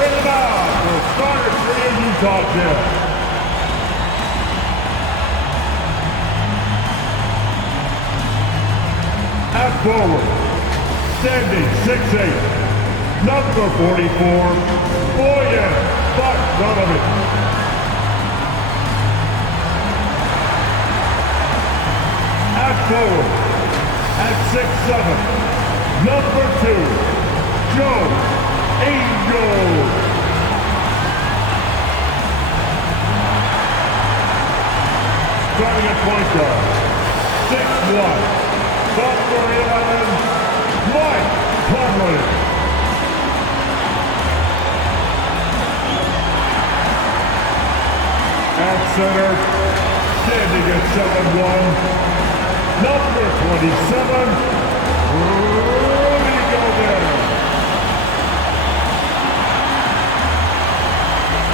bring them out for starter three Utah Jazz. At forward, standing 6'8", number 44, Bojan Bogdanovic. At forward, at 6'7", number 2, Joe Ingles. Starting at point guard, 6'1", number 11, Mike Conley. At center, standing at 7'1", number 27, Rudy Gobert.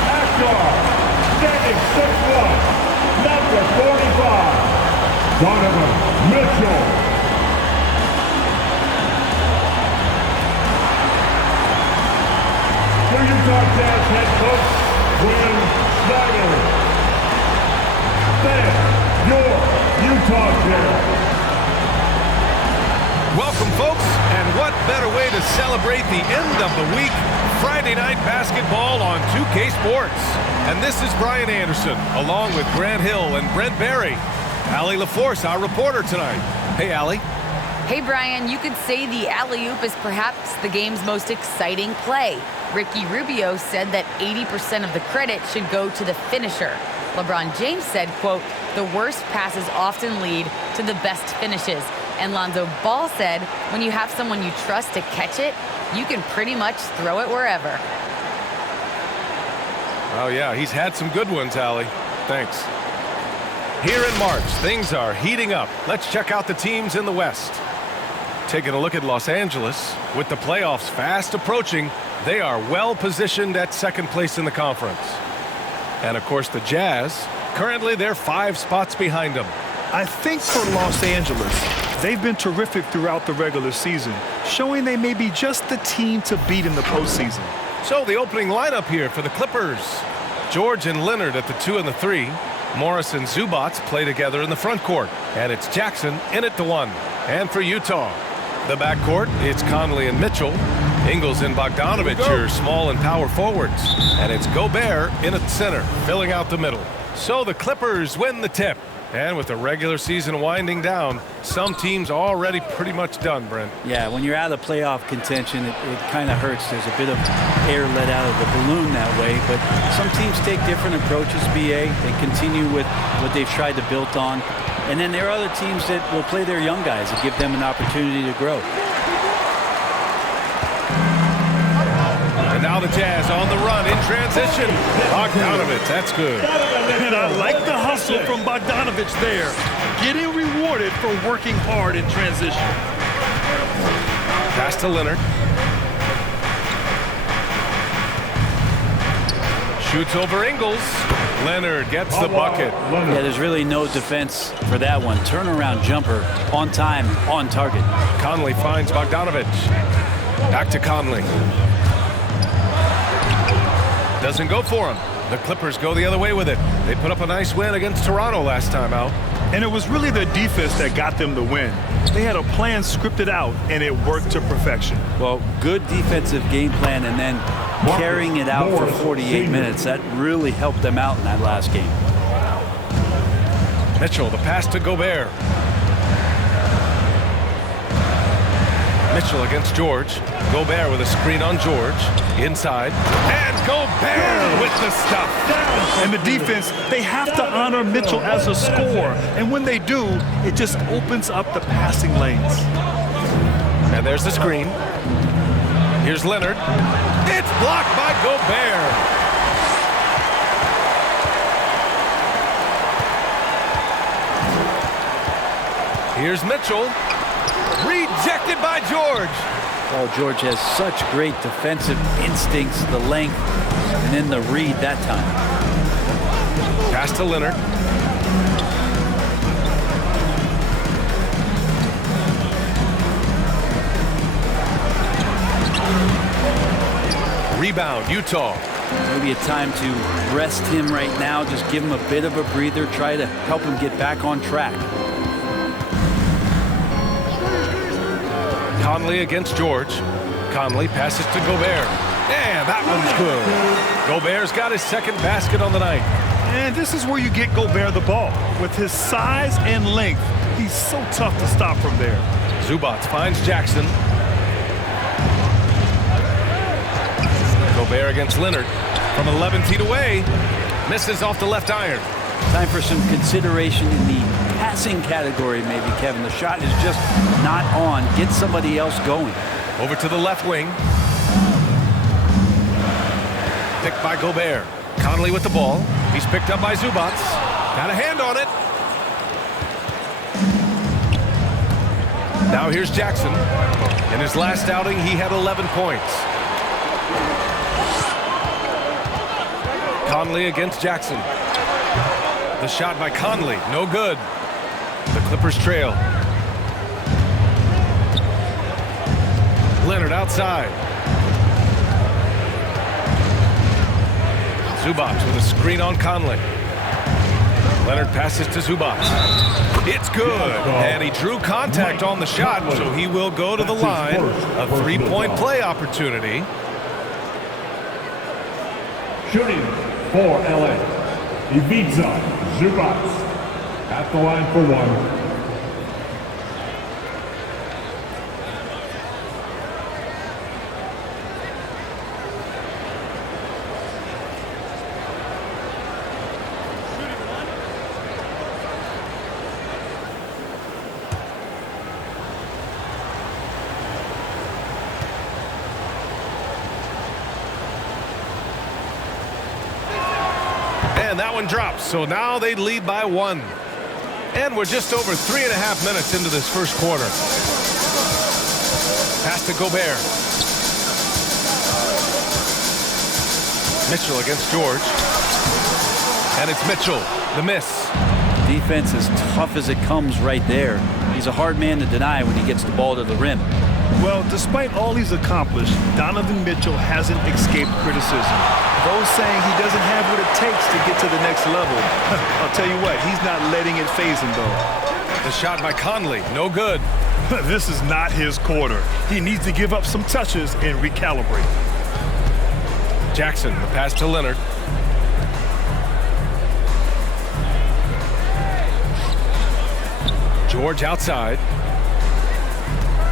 At guard, standing 6'1", number 45, Donovan Mitchell. For Utah Jazz head coach, Quinn Snyder. Then, your Utah Jazz. Welcome, folks, and what better way to celebrate the end of the week? Friday night basketball on 2K Sports. And this is Brian Anderson, along with Grant Hill and Brent Barry. Allie LaForce, our reporter tonight. Hey, Allie. Hey, Brian, you could say the alley-oop is perhaps the game's most exciting play. Ricky Rubio said that 80% of the credit should go to the finisher. LeBron James said, quote, the worst passes often lead to the best finishes. And Lonzo Ball said, when you have someone you trust to catch it, you can pretty much throw it wherever. Oh, yeah, he's had some good ones, Allie. Thanks. Here in March, things are heating up. Let's check out the teams in the West. Taking a look at Los Angeles, with the playoffs fast approaching, they are well positioned at second place in the conference. And of course the Jazz, currently they're 5 spots behind them. I think for Los Angeles, they've been terrific throughout the regular season, showing they may be just the team to beat in the postseason. So the opening lineup here for the Clippers. George and Leonard at the 2 and the 3. Morris and Zubac play together in the front court. And it's Jackson in at the 1. And for Utah, the backcourt, it's Conley and Mitchell. Ingles and Bogdanovic, your small and power forwards. And it's Gobert in at center, filling out the middle. So the Clippers win the tip. And with the regular season winding down, some teams already pretty much done, Brent. Yeah, when you're out of playoff contention, it kind of hurts. There's a bit of air let out of the balloon that way. But some teams take different approaches, BA. They continue with what they've tried to build on. And then there are other teams that will play their young guys and give them an opportunity to grow. And now the Jazz on the run in transition. Bogdanovic, that's good. And I like the hustle from Bogdanovic there. Getting rewarded for working hard in transition. Pass to Leonard. Shoots over Ingles. Leonard gets the bucket. Yeah, there's really no defense for that one. Turnaround jumper, on time, on target. Conley finds Bogdanovic. Back to Conley. Doesn't go for him. The Clippers go the other way with it. They put up a nice win against Toronto last time out. And it was really the defense that got them the win. They had a plan scripted out, and it worked to perfection. Well, good defensive game plan and then carrying it out for 48 minutes. That really helped them out in that last game. Mitchell, the pass to Gobert. Mitchell against George. Gobert with a screen on George. Inside. And Gobert with the stuff. And the defense, they have to honor Mitchell as a scorer. And when they do, it just opens up the passing lanes. And there's the screen. Here's Leonard. It's blocked by Gobert. Here's Mitchell. Rejected by George. Oh, George has such great defensive instincts, the length, and then the read that time. Pass to Leonard. Rebound, Utah. Maybe a time to rest him right now, just give him a bit of a breather, try to help him get back on track. Conley against George. Conley passes to Gobert. And that one's good. Gobert's got his second basket on the night. And this is where you get Gobert the ball. With his size and length, he's so tough to stop from there. Zubac finds Jackson. Gobert against Leonard from 11 feet away. Misses off the left iron. Time for some consideration in the passing category, maybe, Kevin. The shot is just not on. Get somebody else going. Over to the left wing. Picked by Gobert. Conley with the ball. He's picked up by Zubac. Got a hand on it. Now here's Jackson. In his last outing, he had 11 points. Conley against Jackson. The shot by Conley, no good. The Clippers trail. Leonard outside. Zubac with a screen on Conley. Leonard passes to Zubac. It's good. And he drew contact on the shot, so he will go to the line. A three-point play opportunity. Shooting for LA. Ivica Zubac at the line for one. And that one drops, so now they lead by one. And we're just over 3.5 minutes into this first quarter. Pass to Gobert. Mitchell against George. And it's Mitchell, the miss. Defense as tough as it comes right there. He's a hard man to deny when he gets the ball to the rim. Well, despite all he's accomplished, Donovan Mitchell hasn't escaped criticism. Those saying he doesn't have what it takes to get to the next level. I'll tell you what, he's not letting it faze him, though. The shot by Conley, no good. This is not his quarter. He needs to give up some touches and recalibrate. Jackson, the pass to Leonard. George outside.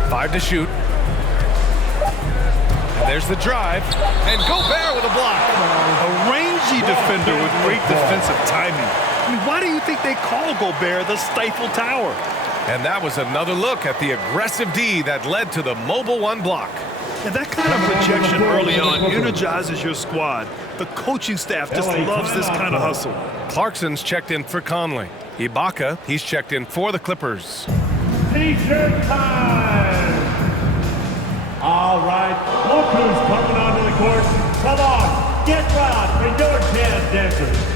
5 to shoot. And there's the drive. And Gobert with a block. A rangy defender with great defensive timing. I mean, why do you think they call Gobert the Stifle Tower? And that was another look at the aggressive D that led to the mobile one block. And that kind of projection early on energizes your squad. The coaching staff just loves this kind of hustle. Clarkson's checked in for Conley. Ibaka, he's checked in for the Clippers. T-shirt time! All right, look who's coming onto the court. Come on, get round for your chance, dancers.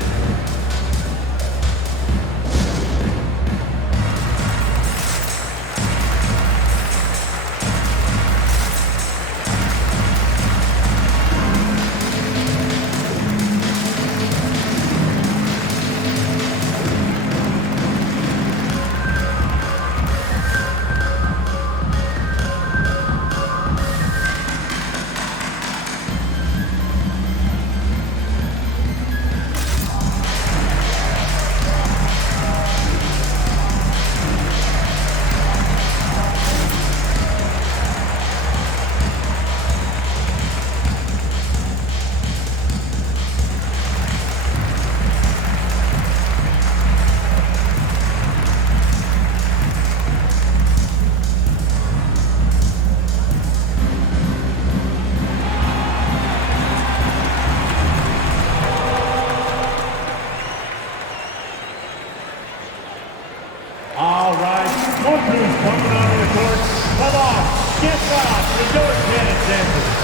All right, look who's coming onto the court. Come on, get round for your chance, dancers.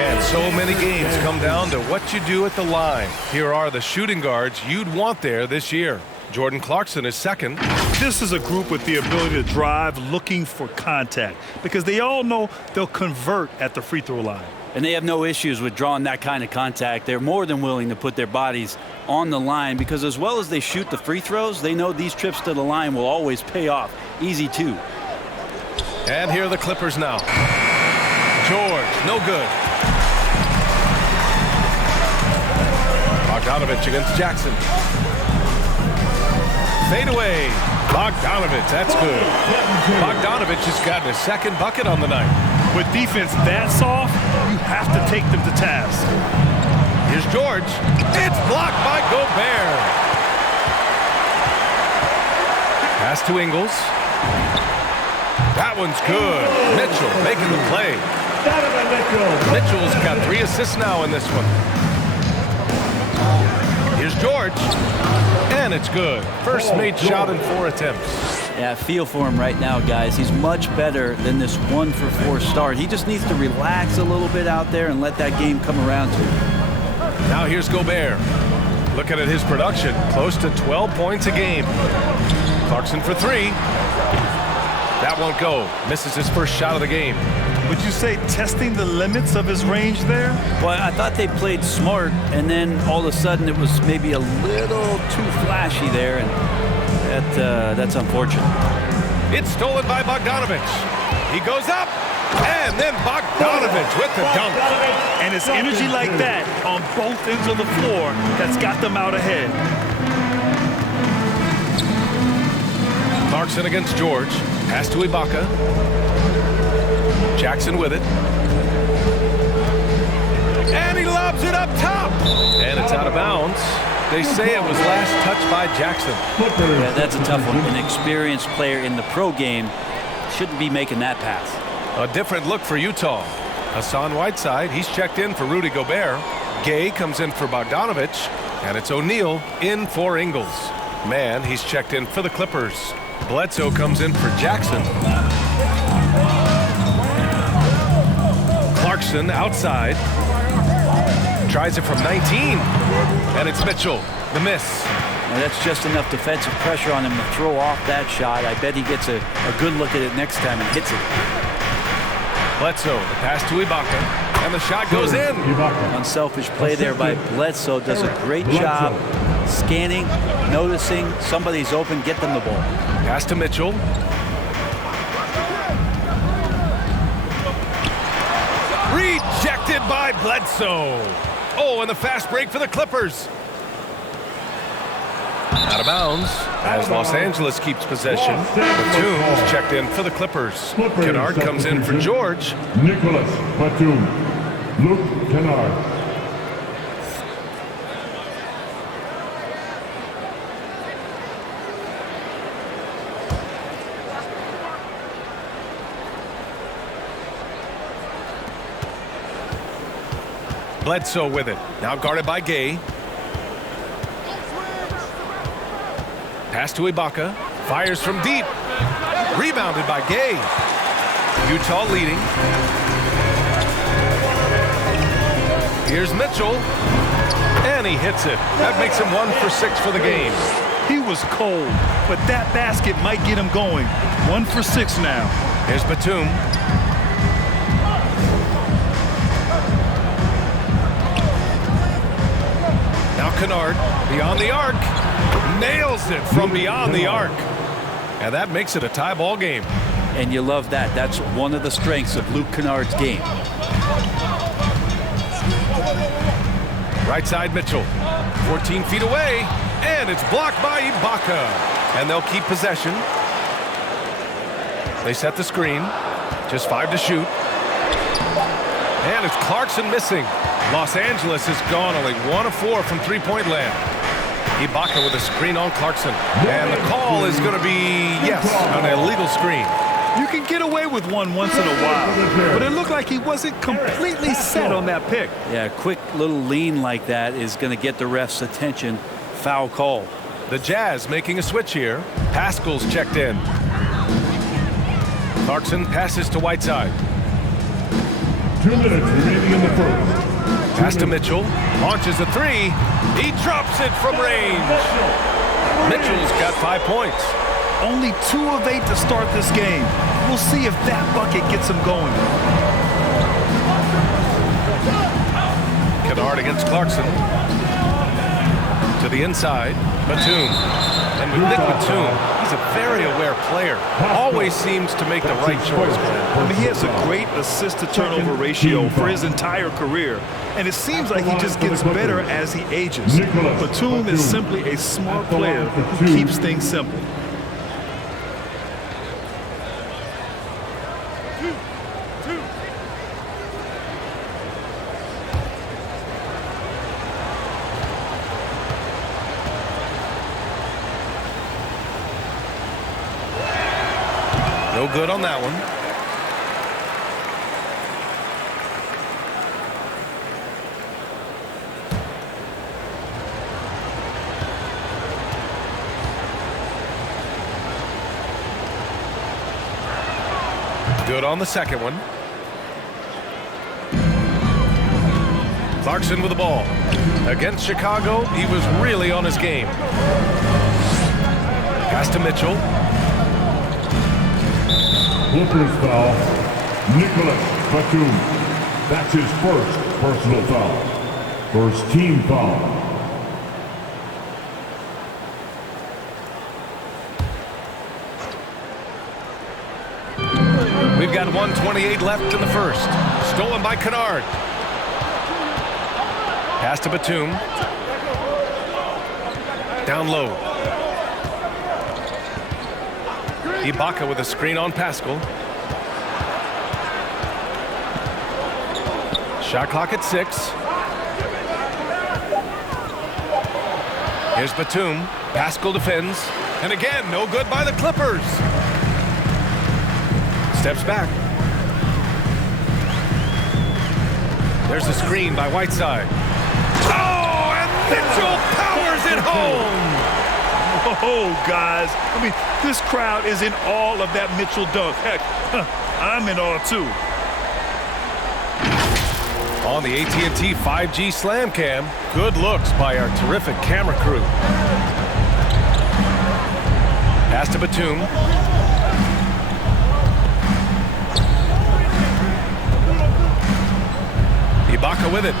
And so many games come down to what you do at the line. Here are the shooting guards you'd want there this year. Jordan Clarkson is second. This is a group with the ability to drive looking for contact because they all know they'll convert at the free throw line. And they have no issues with drawing that kind of contact. They're more than willing to put their bodies on the line because as well as they shoot the free throws, they know these trips to the line will always pay off. Easy too. And here are the Clippers now. George, no good. Bogdanovich against Jackson. Fade away. Bogdanovich, that's good. Bogdanovich has gotten his second bucket on the night. With defense that soft, you have to take them to task. Here's George. It's blocked by Gobert. Pass to Ingles. That one's good. Mitchell making the play. Mitchell's got 3 assists now in this one. Here's George. And it's good. First made shot in 4 attempts. Yeah, I feel for him right now, guys. He's much better than this 1-for-4 start. He just needs to relax a little bit out there and let that game come around to him. Now here's Gobert. Looking at his production, close to 12 points a game. Clarkson for 3. That won't go. Misses his first shot of the game. Would you say testing the limits of his range there? Well, I thought they played smart, and then all of a sudden it was maybe a little too flashy there, and that's unfortunate. It's stolen by Bogdanovich. He goes up, and then Bogdanovich with the dunk. And it's energy like that on both ends of the floor that's got them out ahead. Clarkson against George. Pass to Ibaka. Jackson with it. And he lobs it up top. And it's out of bounds. They say it was last touched by Jackson. Yeah, that's a tough one. An experienced player in the pro game shouldn't be making that pass. A different look for Utah. Hassan Whiteside, he's checked in for Rudy Gobert. Gay comes in for Bogdanovich. And it's O'Neal in for Ingles. Mann, he's checked in for the Clippers. Bledsoe comes in for Jackson. Clarkson outside. Tries it from 19. And it's Mitchell. The miss. Now that's just enough defensive pressure on him to throw off that shot. I bet he gets a good look at it next time and hits it. Bledsoe, the pass to Ibaka. And the shot goes in. Unselfish play there by Bledsoe. Does a great job scanning, noticing somebody's open, get them the ball. Pass to Mitchell. Rejected by Bledsoe. Oh, and the fast break for the Clippers. Out of bounds as Los Angeles keeps possession. Batum is checked in for the Clippers. Kennard comes in for George. Nicholas Batum. Luke Kennard. Bledsoe with it. Now guarded by Gay. Pass to Ibaka. Fires from deep. Rebounded by Gay. Utah leading. Here's Mitchell. And he hits it. That makes him 1 for 6 for the game. He was cold, but that basket might get him going. 1 for 6 now. Here's Batum. Now Kennard, beyond the arc, nails it from beyond the arc. And that makes it a tie ball game. And you love that. That's one of the strengths of Luke Kennard's game. Right side Mitchell, 14 feet away, and it's blocked by Ibaka. And they'll keep possession. They set the screen, just 5 to shoot. And it's Clarkson missing. Los Angeles has gone only 1 of 4 from three-point land. Ibaka with a screen on Clarkson. And the call is going to be, yes, an illegal screen. You can get away with one once in a while, but it looked like he wasn't completely set on that pick. Yeah, a quick little lean like that is going to get the ref's attention. Foul call. The Jazz making a switch here. Pascal's checked in. Clarkson passes to Whiteside. 2 minutes remaining in the first. Pass to Mitchell. Launches a 3. He drops it from range. Mitchell's got 5 points. Only 2 of 8 to start this game. We'll see if that bucket gets him going. Kennard against Clarkson. To the inside, Batum. And with Nick Batum, he's a very aware player. Always seems to make the right choice. I mean, he has a great assist-to-turnover ratio for his entire career. And it seems like he just gets better as he ages. Batum is simply a smart player who keeps things simple. No good on that one. Good on the second one. Clarkson with the ball. Against Chicago, he was really on his game. Pass to Mitchell. Clippers foul. Nicholas Batum. That's his first personal foul. First team foul. We've got 1:28 left in the first. Stolen by Kennard. Pass to Batum. Down low. Ibaka with a screen on Pascal. Shot clock at 6. Here's Batum. Pascal defends. And again, no good by the Clippers. Steps back. There's a screen by Whiteside. Oh, and Mitchell powers it home. Oh, guys. I mean, this crowd is in awe of that Mitchell dunk. Heck, I'm in awe, too. On the AT&T 5G Slam Cam, good looks by our terrific camera crew. Pass to Batum. Ibaka with it.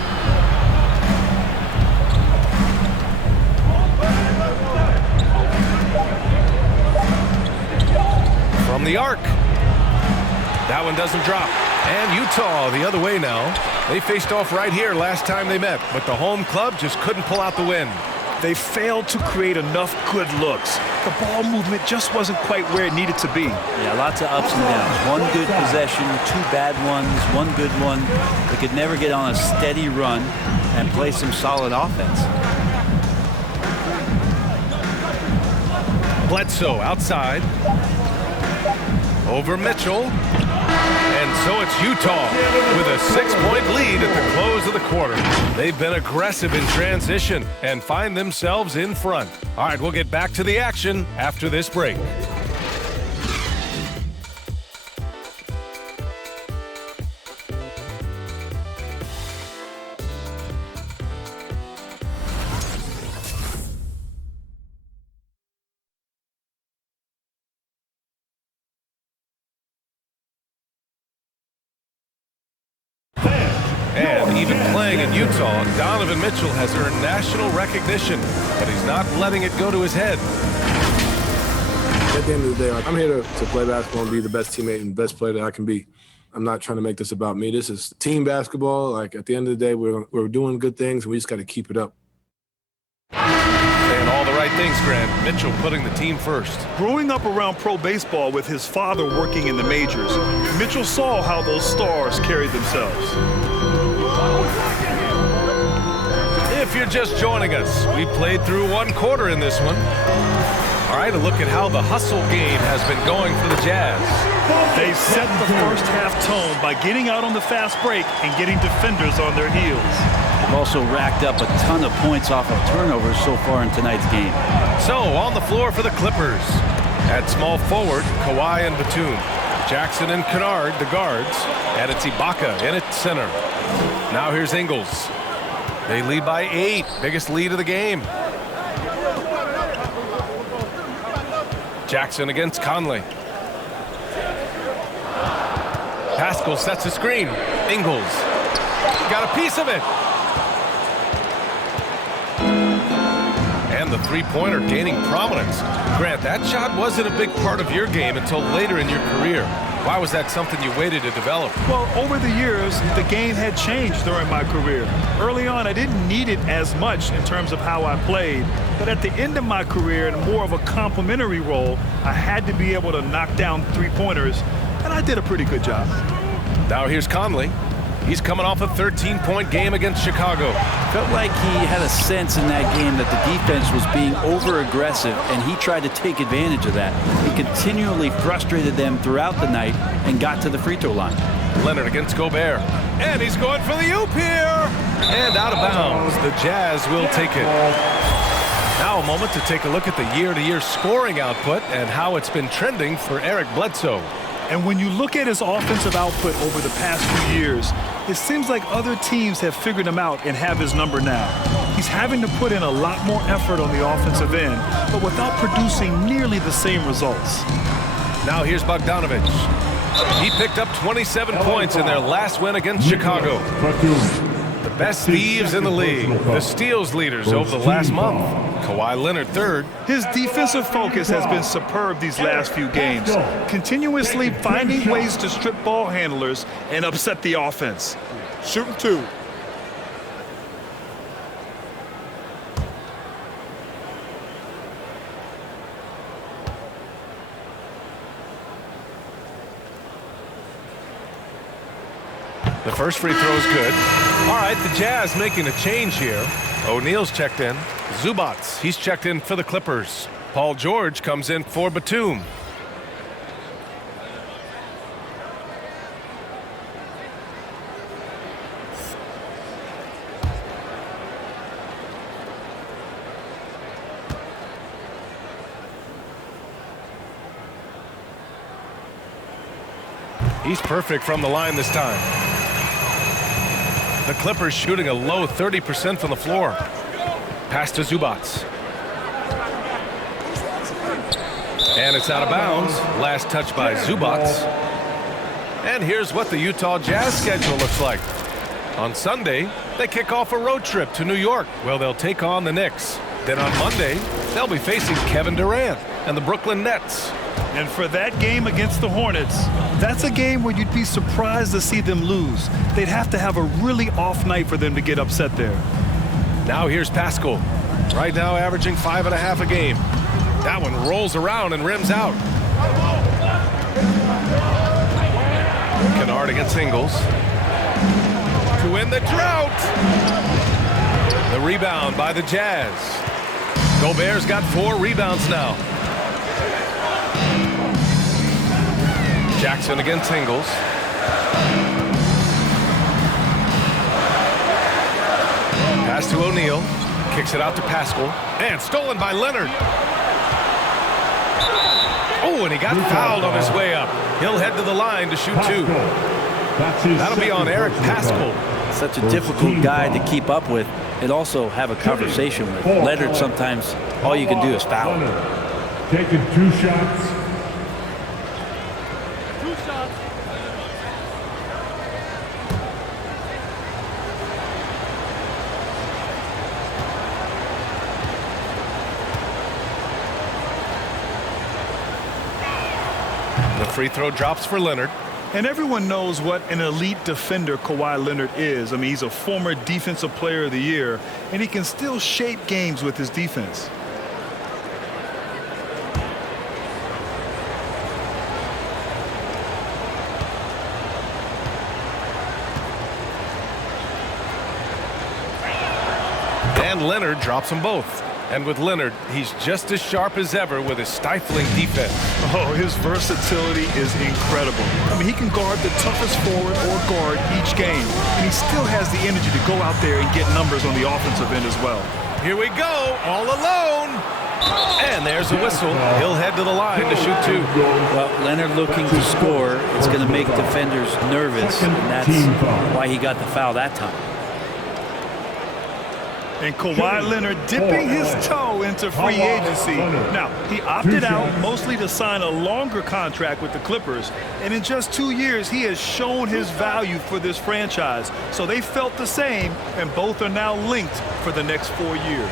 From the arc. That one doesn't drop. And Utah the other way now. They faced off right here last time they met, but the home club just couldn't pull out the win. They failed to create enough good looks. The ball movement just wasn't quite where it needed to be. Yeah, lots of ups and downs. One good possession, 2 bad ones, 1 good one. They could never get on a steady run and play some solid offense. Bledsoe outside. Over Mitchell. And so it's Utah with a 6-point lead at the close of the quarter. They've been aggressive in transition and find themselves in front. All right, we'll get back to the action after this break. And even playing in Utah, Donovan Mitchell has earned national recognition, but he's not letting it go to his head. At the end of the day, I'm here to play basketball and be the best teammate and best player that I can be. I'm not trying to make this about me. This is team basketball. Like, at the end of the day, we're doing good things, and we just got to keep it up. Saying all the right things, Grant. Mitchell putting the team first. Growing up around pro baseball with his father working in the majors, Mitchell saw how those stars carried themselves. If you're just joining us, we played through 1 quarter in this one. All right, a look at how the hustle game has been going for the Jazz. They set the first half tone by getting out on the fast break and getting defenders on their heels. They've also racked up a ton of points off of turnovers so far in tonight's game. So, on the floor for the Clippers. At small forward, Kawhi and Batum. Jackson and Kennard, the guards. And it's Ibaka in at center. Now here's Ingles. They lead by 8. Biggest lead of the game. Jackson against Conley. Pascal sets a screen. Ingles got a piece of it. And the three-pointer gaining prominence. Grant, that shot wasn't a big part of your game until later in your career. Why was that something you waited to develop? Well, over the years, the game had changed during my career. Early on, I didn't need it as much in terms of how I played. But at the end of my career, in more of a complementary role, I had to be able to knock down three-pointers, and I did a pretty good job. Now here's Conley. He's coming off a 13-point game against Chicago. Felt like he had a sense in that game that the defense was being over-aggressive, and he tried to take advantage of that. He continually frustrated them throughout the night and got to the free throw line. Leonard against Gobert. And he's going for the oop here. And out of bounds. The Jazz will take it. Now a moment to take a look at the year-to-year scoring output and how it's been trending for Eric Bledsoe. And when you look at his offensive output over the past few years, it seems like other teams have figured him out and have his number now. He's having to put in a lot more effort on the offensive end, but without producing nearly the same results. Now here's Bogdanovic. He picked up 27 points in their last win against Chicago. The best thieves in the league, the steals leaders over the last month. Kawhi Leonard third. His defensive focus has been superb these last few games, continuously finding ways to strip ball handlers and upset the offense. Shooting two. The first free throw is good. All right, the Jazz making a change here. O'Neal's checked in. Zubac, he's checked in for the Clippers. Paul George comes in for Batum. He's perfect from the line this time. The Clippers shooting a low 30% from the floor. Pass to Zubac. And it's out of bounds. Last touch by Zubac. And here's what the Utah Jazz schedule looks like. On Sunday, they kick off a road trip to New York. Well, they'll take on the Knicks. Then on Monday, they'll be facing Kevin Durant and the Brooklyn Nets. And for that game against the Hornets, that's a game where you'd be surprised to see them lose. They'd have to have a really off night for them to get upset there. Now here's Pascal. Right now averaging 5.5 a game. That one rolls around and rims out. Kennard against Ingles. To win the drought. The rebound by the Jazz. Gobert's got 4 rebounds now. Jackson against Ingles. Pass to O'Neal. Kicks it out to Pascal. And stolen by Leonard. Oh, and he got fouled on his way up. He'll head to the line to shoot 2. That'll be on Eric Pascal. Such a difficult guy to keep up with and also have a conversation with. Leonard, sometimes all you can do is foul. Taking 2 shots. The free throw drops for Leonard. And everyone knows what an elite defender Kawhi Leonard is. I mean, he's a former Defensive Player of the Year, and he can still shape games with his defense. And Leonard drops them both. And with Leonard, he's just as sharp as ever with his stifling defense. Oh, his versatility is incredible. I mean, he can guard the toughest forward or guard each game, and he still has the energy to go out there and get numbers on the offensive end as well. Here we go, all alone. And there's a whistle. He'll head to the line to shoot 2. Well, Leonard looking to score. It's going to make defenders nervous, and that's why he got the foul that time. And Kawhi Leonard dipping his toe into free agency. Now, he opted out mostly to sign a longer contract with the Clippers. And in just 2 years, he has shown his value for this franchise. So they felt the same, and both are now linked for the next 4 years.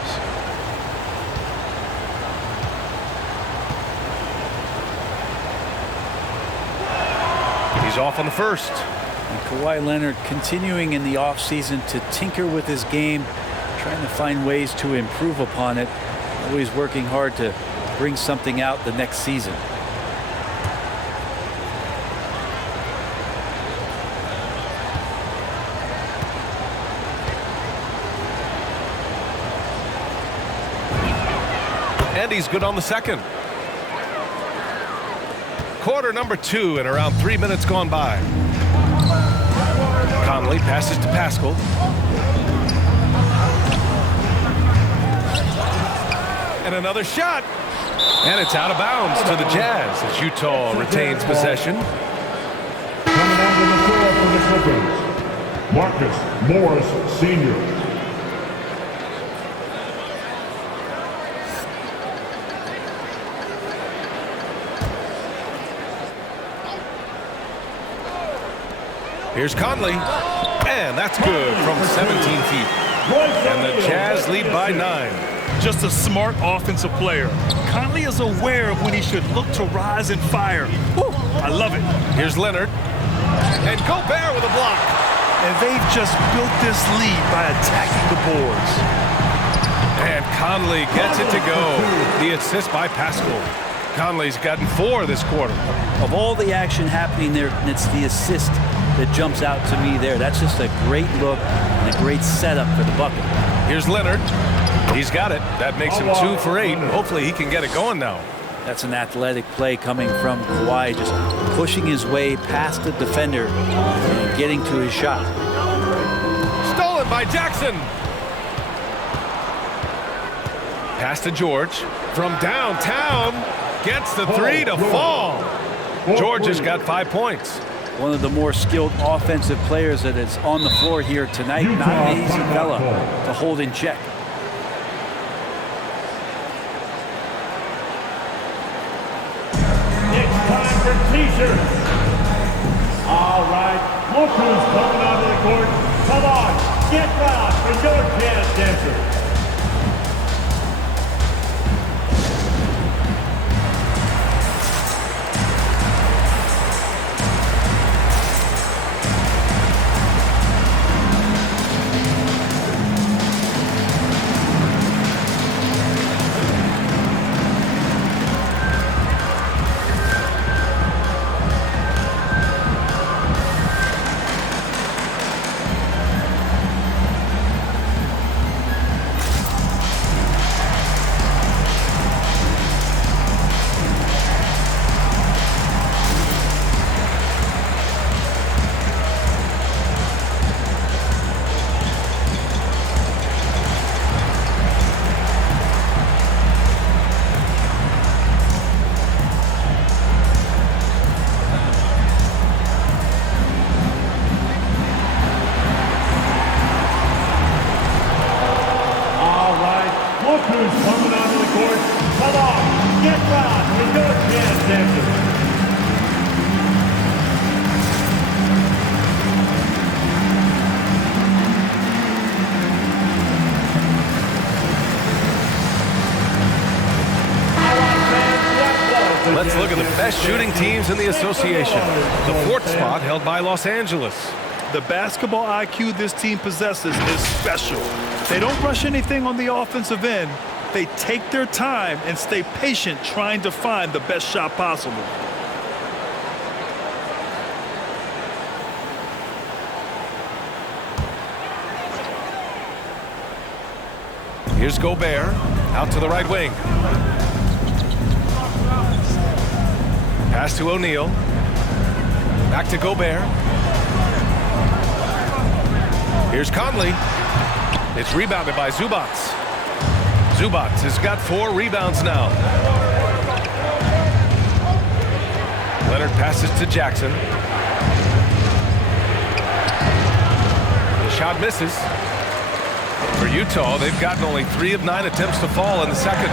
He's off on the first. And Kawhi Leonard continuing in the offseason to tinker with his game, trying to find ways to improve upon it, always working hard to bring something out the next season. And he's good on the second. Quarter number 2 and around 3 minutes gone by. Conley passes to Pascal. And another shot. And it's out of bounds to the Jazz as Utah retains possession. Coming out to the floor for the Clippers, Marcus Morris Sr. Here's Conley. And that's good from 17 feet. And the Jazz lead by 9. Just a smart offensive player. Conley is aware of when he should look to rise and fire. Woo, I love it. Here's Leonard. And Gobert with a block. And they've just built this lead by attacking the boards. And Conley gets it to go. The assist by Pascal. Conley's gotten 4 this quarter. Of all the action happening there, it's the assist that jumps out to me there. That's just a great look and a great setup for the bucket. Here's Leonard. He's got it. That makes him 2 for 8. Hopefully he can get it going now. That's an athletic play coming from Kawhi, just pushing his way past the defender and getting to his shot. Stolen by Jackson. Pass to George from downtown. Gets the 3 to fall. George has got 5 points. One of the more skilled offensive players that is on the floor here tonight. Not an easy fella to hold in check. It's time for t-shirts. All right, look who's coming onto the court. Come on, get loud for your dance dancers. Who's coming onto the court? Come on, get loud for your dance dancers. Let's look at the best shooting teams in the association. The 4th spot held by Los Angeles. The basketball IQ this team possesses is special. They don't rush anything on the offensive end. They take their time and stay patient trying to find the best shot possible. Here's Gobert out to the right wing. Pass to O'Neal. Back to Gobert. Here's Conley. It's rebounded by Zubac. Zubac has got 4 rebounds now. Leonard passes to Jackson. The shot misses. For Utah, they've gotten only 3 of 9 attempts to fall in the second.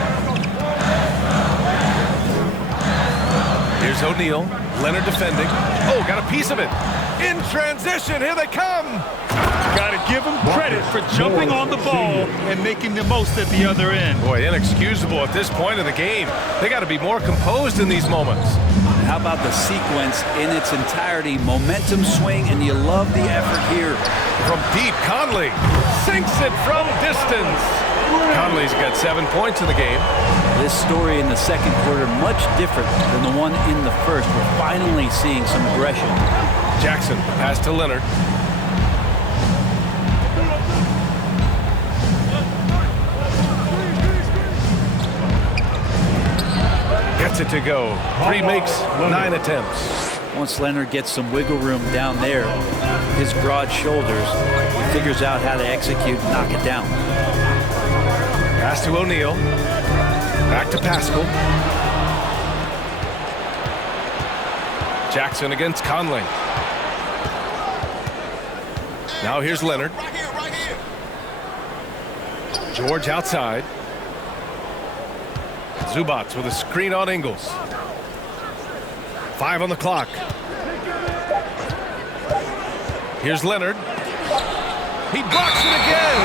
Here's O'Neal. Leonard defending. Oh, got a piece of it. In transition, here they come. Got to give him credit for jumping on the ball and making the most at the other end. Boy, inexcusable at this point in the game. They got to be more composed in these moments. How about the sequence in its entirety? Momentum swing, and you love the effort here. From deep, Conley sinks it from distance. Conley's got 7 points in the game. This story in the second quarter much different than the one in the first. We're finally seeing some aggression. Jackson, pass to Leonard. Gets it to go. 3 makes, 9 attempts. Once Leonard gets some wiggle room down there, his broad shoulders, he figures out how to execute and knock it down. Pass to O'Neal. Back to Pascal. Jackson against Conley. Now here's Leonard. George outside. Zubac with a screen on Ingles. 5 on the clock. Here's Leonard. He blocks it again.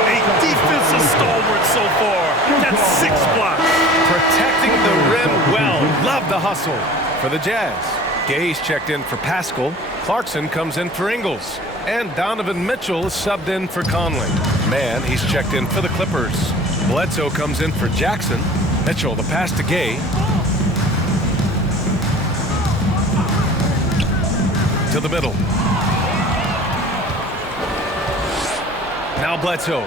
A defensive stalwart so far. That's 6 blocks. Protecting the rim well. Love the hustle for the Jazz. Gay's checked in for Pascal. Clarkson comes in for Ingles. And Donovan Mitchell is subbed in for Conley. Man, he's checked in for the Clippers. Bledsoe comes in for Jackson. Mitchell, the pass to Gay. To the middle. Now Bledsoe.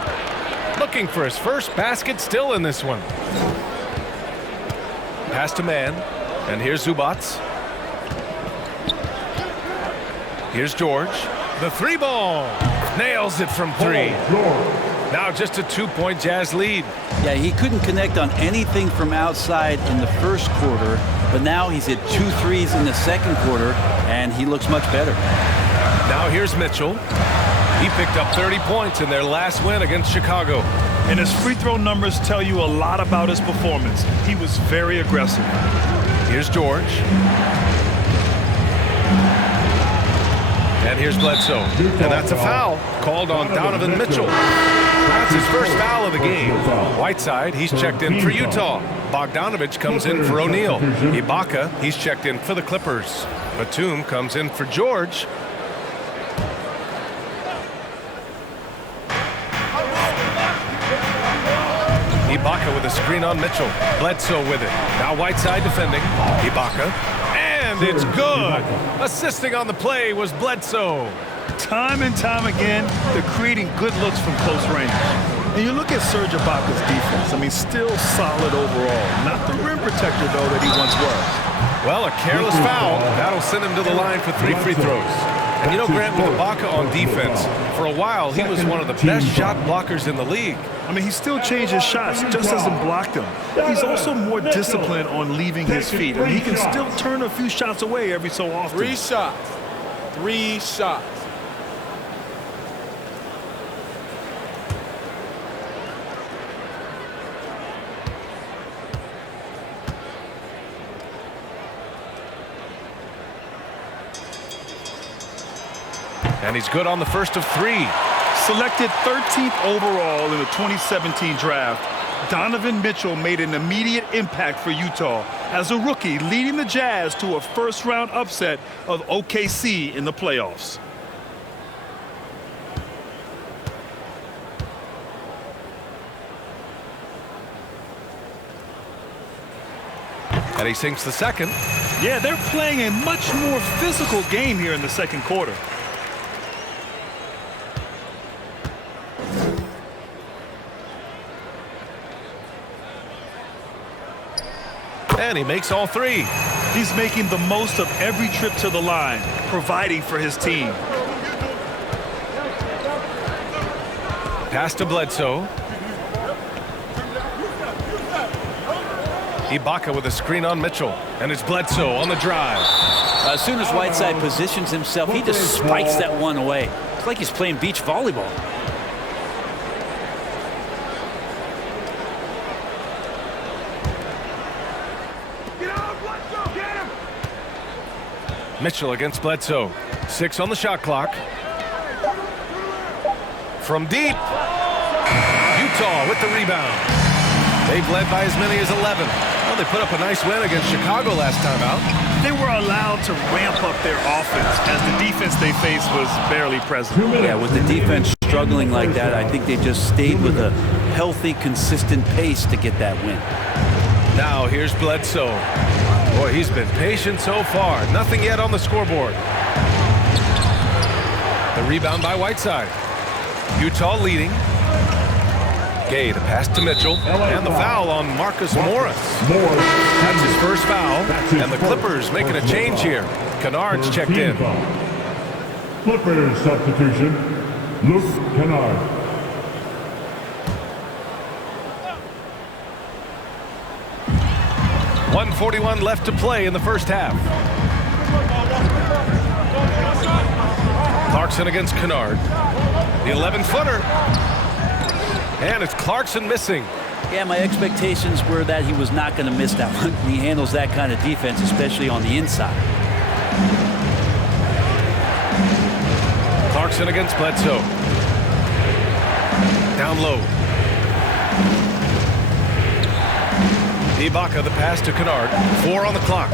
Looking for his first basket still in this one. Pass to Man. And here's Zubac. Here's George. The 3-ball. Nails it from 3. Now just a 2-point Jazz lead. Yeah, he couldn't connect on anything from outside in the first quarter, but now he's hit 2 threes in the second quarter, and he looks much better. Now here's Mitchell. He picked up 30 points in their last win against Chicago. And his free throw numbers tell you a lot about his performance. He was very aggressive. Here's George. And here's Bledsoe. And that's a foul called on Donovan Mitchell. That's his first foul of the game. Whiteside, he's checked in for Utah. Bogdanovich comes in for O'Neal. Ibaka, he's checked in for the Clippers. Batum comes in for George. Ibaka with a screen on Mitchell. Bledsoe with it. Now Whiteside defending. Ibaka. And it's good. Assisting on the play was Bledsoe. Time and time again, they're creating good looks from close range. And you look at Serge Ibaka's defense. I mean, still solid overall. Not the rim protector, though, that he once was. Well, a careless foul. That'll send him to the line for 3 free throws. And you know, Grant, with Ibaka on defense, for a while, he was one of the best shot blockers in the league. I mean, he still changes shots, just hasn't blocked them. He's also more disciplined on leaving his feet. I mean, he can still turn a few shots away every so often. 3 shots. 3 shots. And he's good on the first of 3. Selected 13th overall in the 2017 draft, Donovan Mitchell made an immediate impact for Utah as a rookie, leading the Jazz to a first-round upset of OKC in the playoffs. And he sinks the second. Yeah, they're playing a much more physical game here in the second quarter. And he makes all 3. He's making the most of every trip to the line, providing for his team. Pass to Bledsoe. Ibaka with a screen on Mitchell. And it's Bledsoe on the drive. As soon as Whiteside positions himself, he just spikes that one away. It's like he's playing beach volleyball. Mitchell against Bledsoe. 6 on the shot clock. From deep. Utah with the rebound. They've led by as many as 11. Well, they put up a nice win against Chicago last time out. They were allowed to ramp up their offense as the defense they faced was barely present. Yeah, with the defense struggling like that, I think they just stayed with a healthy, consistent pace to get that win. Now here's Bledsoe. Boy, he's been patient so far. Nothing yet on the scoreboard. The rebound by Whiteside. Utah leading. Gay, the pass to Mitchell, and the foul on Marcus Morris. That's his first foul, and the Clippers making a change here. Kennard's checked in. Clippers substitution, Luke Kennard. .141 left to play in the first half. Clarkson against Kennard. The 11-footer. And it's Clarkson missing. Yeah, my expectations were that he was not going to miss that one. He handles that kind of defense, especially on the inside. Clarkson against Bledsoe. Down low. Ibaka, the pass to Kennard. 4 on the clock.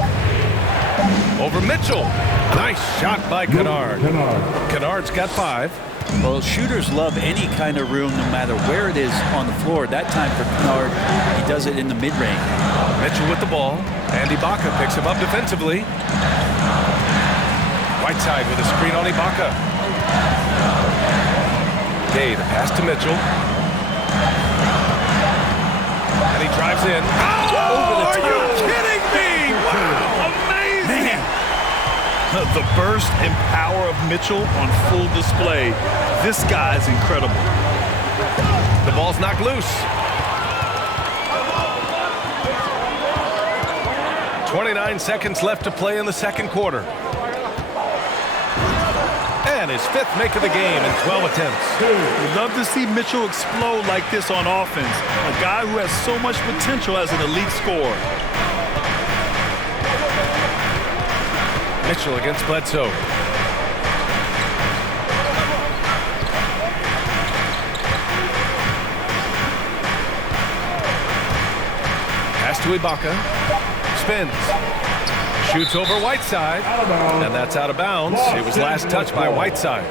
Over Mitchell. Nice shot by Kennard. Kennard's got 5. Well, shooters love any kind of room, no matter where it is on the floor. That time for Kennard, he does it in the mid-range. Mitchell with the ball, and Ibaka picks him up defensively. Whiteside with a screen on Ibaka. Gay, the pass to Mitchell. And he drives in. Oh, Over the top. are you kidding me? Wow, amazing! Man. The burst and power of Mitchell on full display. This guy's incredible. The ball's knocked loose. 29 seconds left to play in the second quarter. And his 5th make of the game in 12 attempts. We'd love to see Mitchell explode like this on offense. A guy who has so much potential as an elite scorer. Mitchell against Bledsoe. Pass to Ibaka. Spins. Shoots over Whiteside. And that's out of bounds. It was last touched by Whiteside.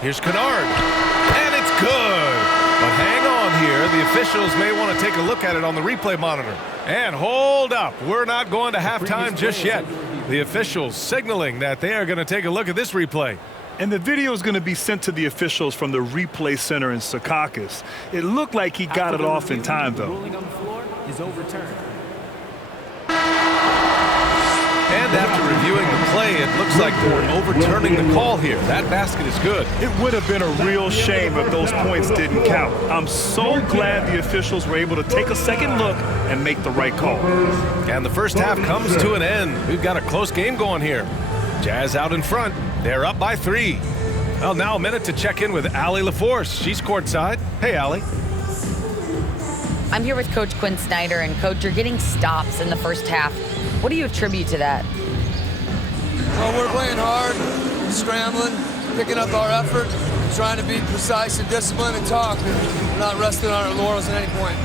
Here's Kennard. And it's good. But hang on here. The officials may want to take a look at it on the replay monitor. And hold up. We're not going to halftime just yet. The officials signaling that they are going to take a look at this replay. And the video is going to be sent to the officials from the replay center in Secaucus. It looked like he got it off in time, though. Ruling on the floor is overturned. And after reviewing the play, it looks like they're overturning the call here. That basket is good. It would have been a real shame if those points didn't count. I'm so glad the officials were able to take a second look and make the right call. And the first half comes to an end. We've got a close game going here. Jazz out in front. They're up by 3. Well, now a minute to check in with Allie LaForce. She's courtside. Hey, Allie. I'm here with Coach Quinn Snyder, and Coach, you're getting stops in the first half. What do you attribute to that? Well, we're playing hard, scrambling, picking up our effort, trying to be precise and disciplined and talk. We're not resting on our laurels at any point.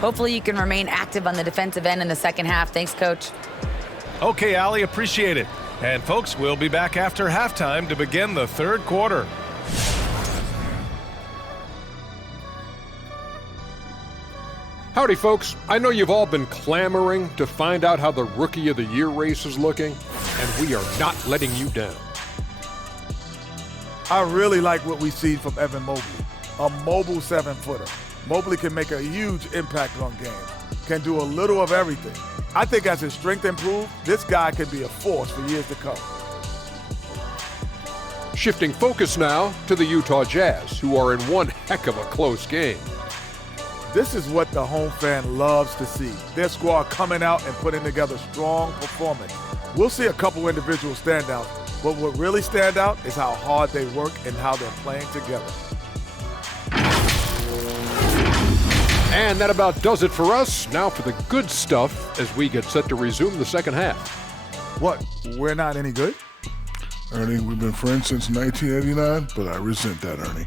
Hopefully you can remain active on the defensive end in the second half. Thanks, Coach. Okay, Allie, appreciate it. And folks, we'll be back after halftime to begin the third quarter. Howdy, folks. I know you've all been clamoring to find out how the Rookie of the Year race is looking, and we are not letting you down. I really like what we see from Evan Mobley, a mobile 7-footer. Mobley can make a huge impact on games, can do a little of everything. I think as his strength improves, this guy could be a force for years to come. Shifting focus now to the Utah Jazz, who are in one heck of a close game. This is what the home fan loves to see. Their squad coming out and putting together strong performance. We'll see a couple individual standouts, but what really stand out is how hard they work and how they're playing together. And that about does it for us. Now for the good stuff as we get set to resume the second half. What? We're not any good? Ernie, we've been friends since 1989, but I resent that, Ernie.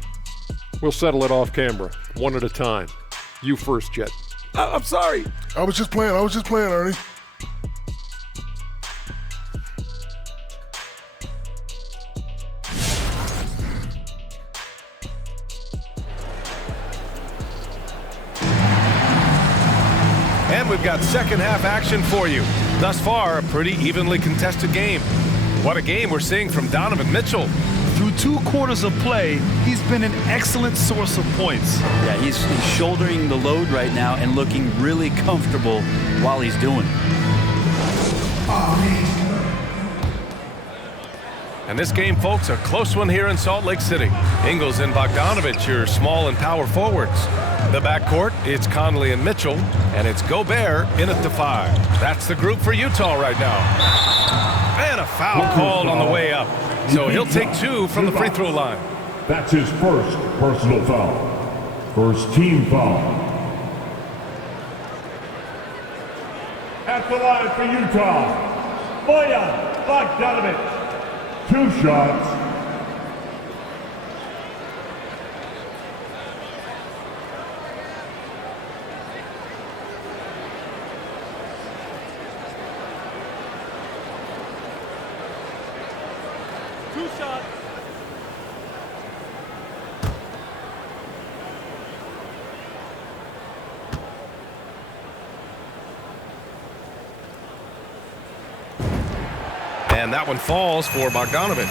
We'll settle it off camera, one at a time. You first, Jet. I'm sorry. I was just playing, Ernie. And we've got second half action for you. Thus far, a pretty evenly contested game. What a game we're seeing from Donovan Mitchell. Through 2 quarters of play, he's been an excellent source of points. Yeah, he's shouldering the load right now and looking really comfortable while he's doing it. And this game, folks, a close one here in Salt Lake City. Ingles and Bogdanovich, your small and power forwards. The backcourt, it's Conley and Mitchell, and it's Gobert in at the 5. That's the group for Utah right now. And a foul called on the way up. So he'll take 2 from the free throw line. That's his first personal foul. First team foul. At the line for Utah, Bojan Bogdanovich. 2 shots. And that one falls for Bogdanovich.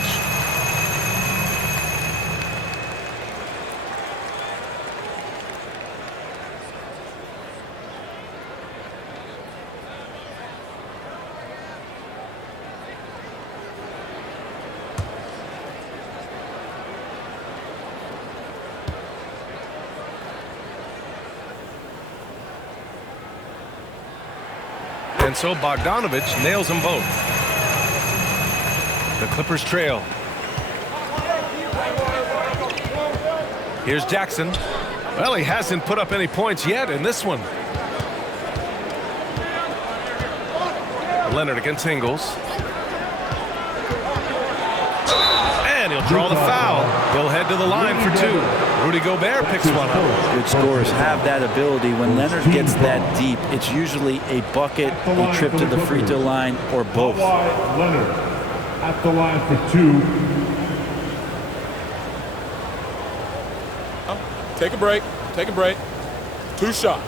And so Bogdanovich nails them both. The Clippers trail. Here's Jackson. Well, he hasn't put up any points yet in this one. Leonard against Ingles. And he'll draw the foul. He'll head to the line for 2. Rudy Gobert picks one up. Good scorers have that ability. When Leonard gets that deep, it's usually a bucket, a trip to the free throw line, or both. Leonard at the line for 2. Take a break. Take a break. 2 shots.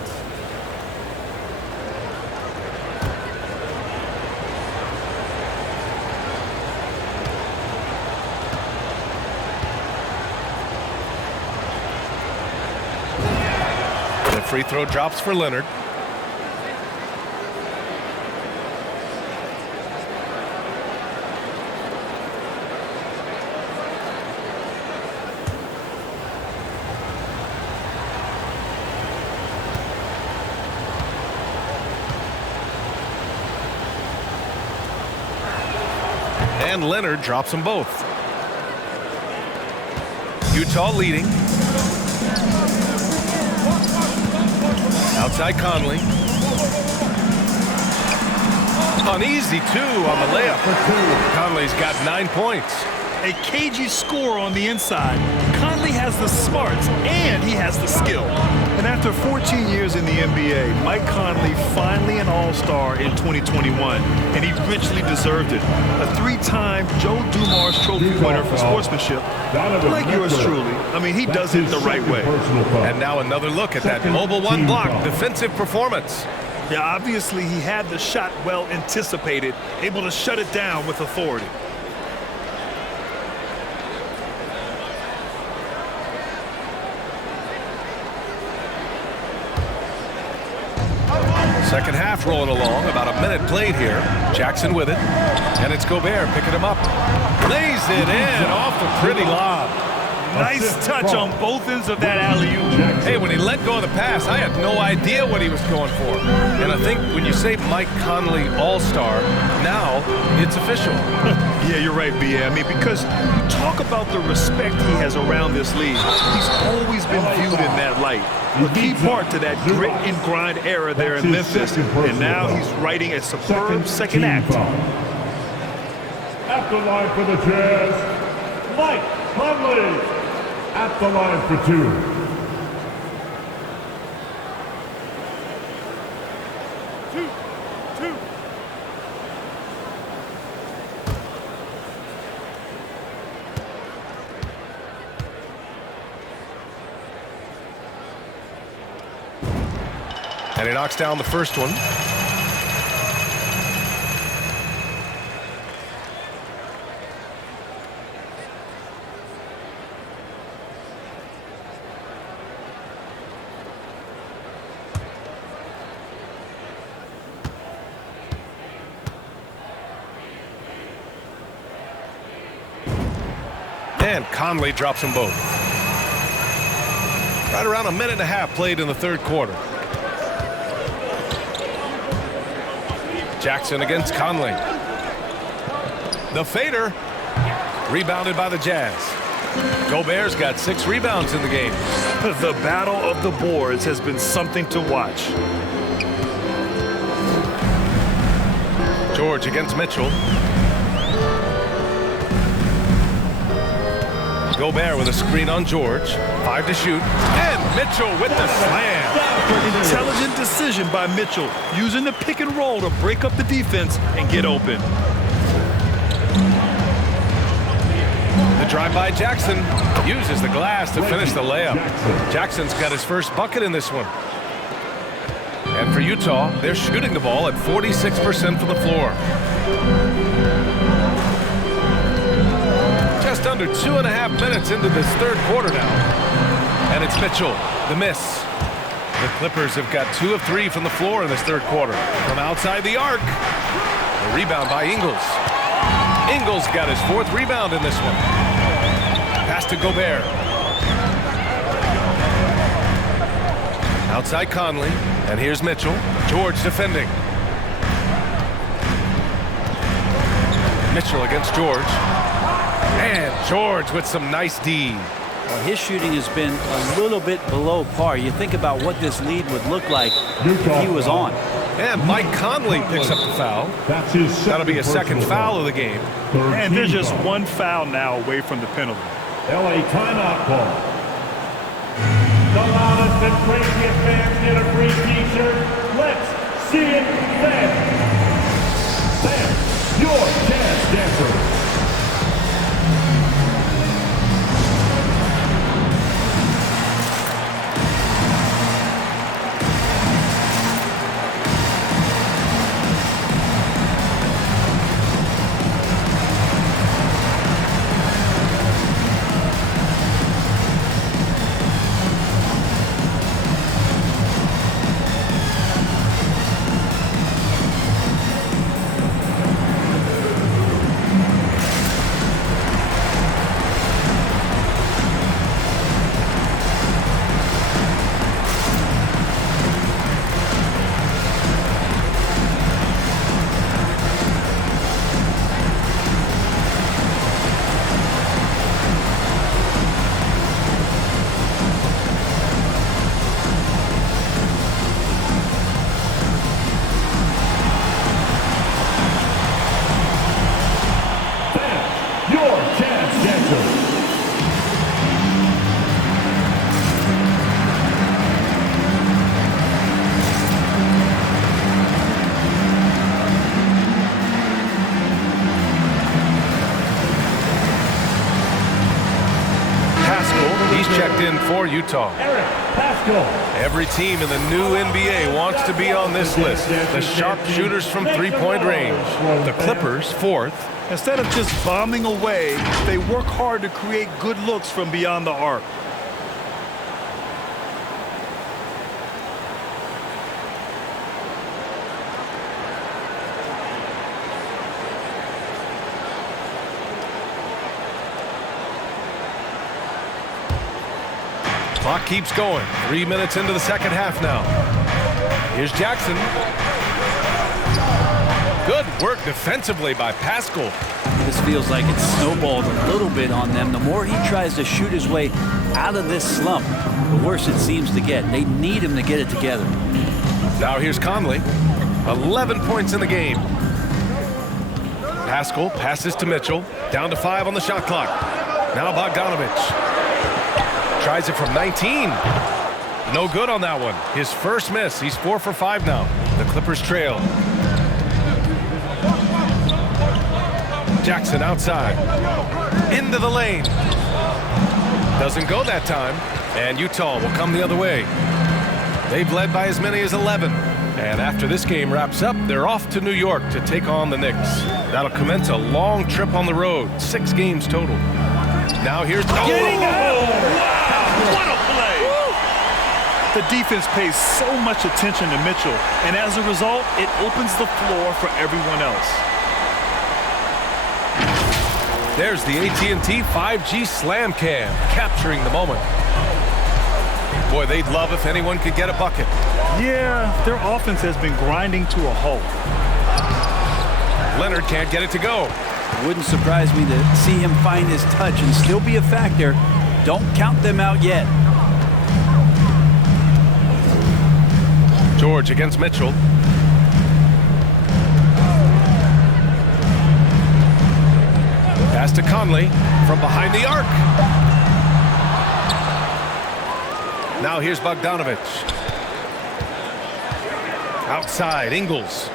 The free throw drops for Leonard. And Leonard drops them both. Utah leading. Outside Conley. Uneasy 2 on the layup. Conley's got 9 points. A cagey score on the inside. Conley has the smarts and he has the skill. And after 14 years in the NBA, Mike Conley finally an all-star in 2021, and he richly deserved it. A 3-time Joe Dumars Trophy winner for sportsmanship, like yours truly. I mean, he does it the right way. And now another look at that mobile 1 block defensive performance. Yeah, obviously he had the shot well anticipated, able to shut it down with authority. Second half rolling along, about a minute played here. Jackson with it, and it's Gobert picking him up. Lays it in off the pretty lob. Nice touch on both ends of that alley-oop. Hey, when he let go of the pass, I had no idea what he was going for. And I think when you say Mike Conley All-Star, now it's official. Yeah, you're right, B.A. I mean, because Talk about the respect he has around this league. He's always been viewed in that light. A key part to that grit and grind era there in Memphis, and now he's writing a superb second act. At the line for the Jazz, Mike Conley. At the line for 2. And he knocks down the first one. And Conley drops them both. Right around a minute and a half played in the third quarter. Jackson against Conley. The fader. Rebounded by the Jazz. Gobert's got 6 rebounds in the game. The battle of the boards has been something to watch. George against Mitchell. Gobert with a screen on George. 5 to shoot. And Mitchell with the slam. Intelligent decision by Mitchell, using the pick and roll to break up the defense and get open. The drive by Jackson uses the glass to finish the layup. Jackson's got his first bucket in this one. And for Utah, they're shooting the ball at 46% from the floor. Just under 2.5 minutes into this third quarter now. And it's Mitchell, the miss. The Clippers have got 2 of 3 from the floor in this third quarter. From outside the arc, a rebound by Ingles. Ingles got his 4th rebound in this one. Pass to Gobert. Outside Conley, and here's Mitchell. George defending. Mitchell against George. And George with some nice D. Well, his shooting has been a little bit below par. You think about what this lead would look like if he was on. And Mike Conley picks up the foul. That'll be a second foul of the game. And they're just 1 foul now away from the penalty. LA timeout call. The loudest and craziest fans get a free t-shirt. Let's see it then. Sam, your Jazz dancer. Checked in for Utah. Every team in the new NBA wants to be on this list. The sharpshooters from three-point range. The Clippers, 4th. Instead of just bombing away, they work hard to create good looks from beyond the arc. Clock keeps going. 3 minutes into the second half now. Here's Jackson. Good work defensively by Pascal. This feels like it's snowballed a little bit on them. The more he tries to shoot his way out of this slump, the worse it seems to get. They need him to get it together. Now here's Conley. 11 points in the game. Pascal passes to Mitchell. Down to 5 on the shot clock. Now Bogdanovic. Tries it from 19. No good on that one. His first miss. He's 4 for 5 now. The Clippers trail. Jackson outside. Into the lane. Doesn't go that time. And Utah will come the other way. They've led by as many as 11. And after this game wraps up, they're off to New York to take on the Knicks. That'll commence a long trip on the road. 6 games total. Now here's... Getting out! Wow! What a play! The defense pays so much attention to Mitchell, and as a result, it opens the floor for everyone else. There's the AT&T 5G Slam Cam, capturing the moment. Boy, they'd love if anyone could get a bucket. Yeah, their offense has been grinding to a halt. Leonard can't get it to go. It wouldn't surprise me to see him find his touch and still be a factor. Don't count them out yet. George against Mitchell. Pass to Conley from behind the arc. Now here's Bogdanovic. Outside, Ingles.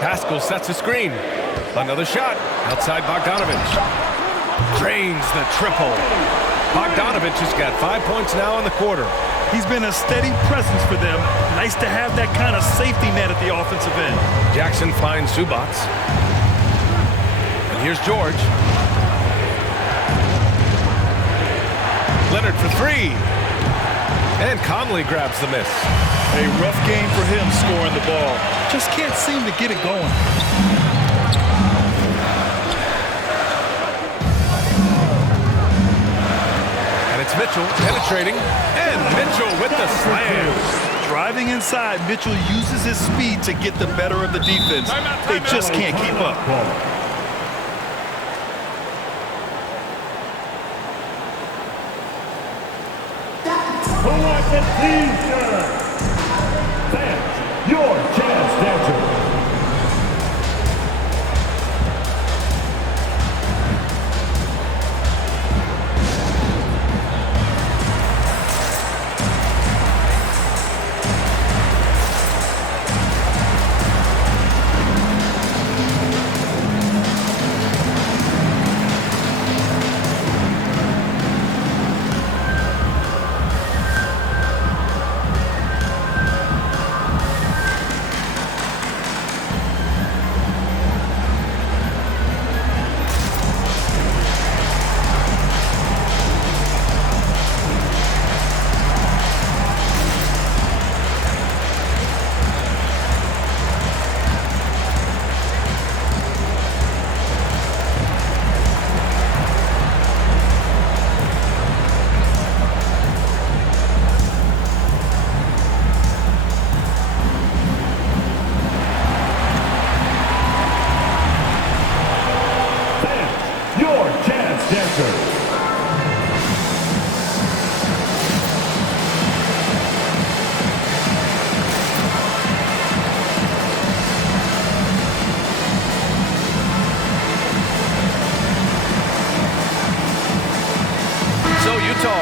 Pascal sets a screen. Another shot. Outside Bogdanovic. Drains the triple. Bogdanovic has got 5 points now in the quarter. He's been a steady presence for them. Nice to have that kind of safety net at the offensive end. Jackson finds Zubac. And here's George. Leonard for 3. And Conley grabs the miss. A rough game for him scoring the ball. Just can't seem to get it going. And it's Mitchell penetrating. And Mitchell with the slam. Driving inside, Mitchell uses his speed to get the better of the defense. They just can't keep up. Who wants a t-shirt? That's your chance, dancer.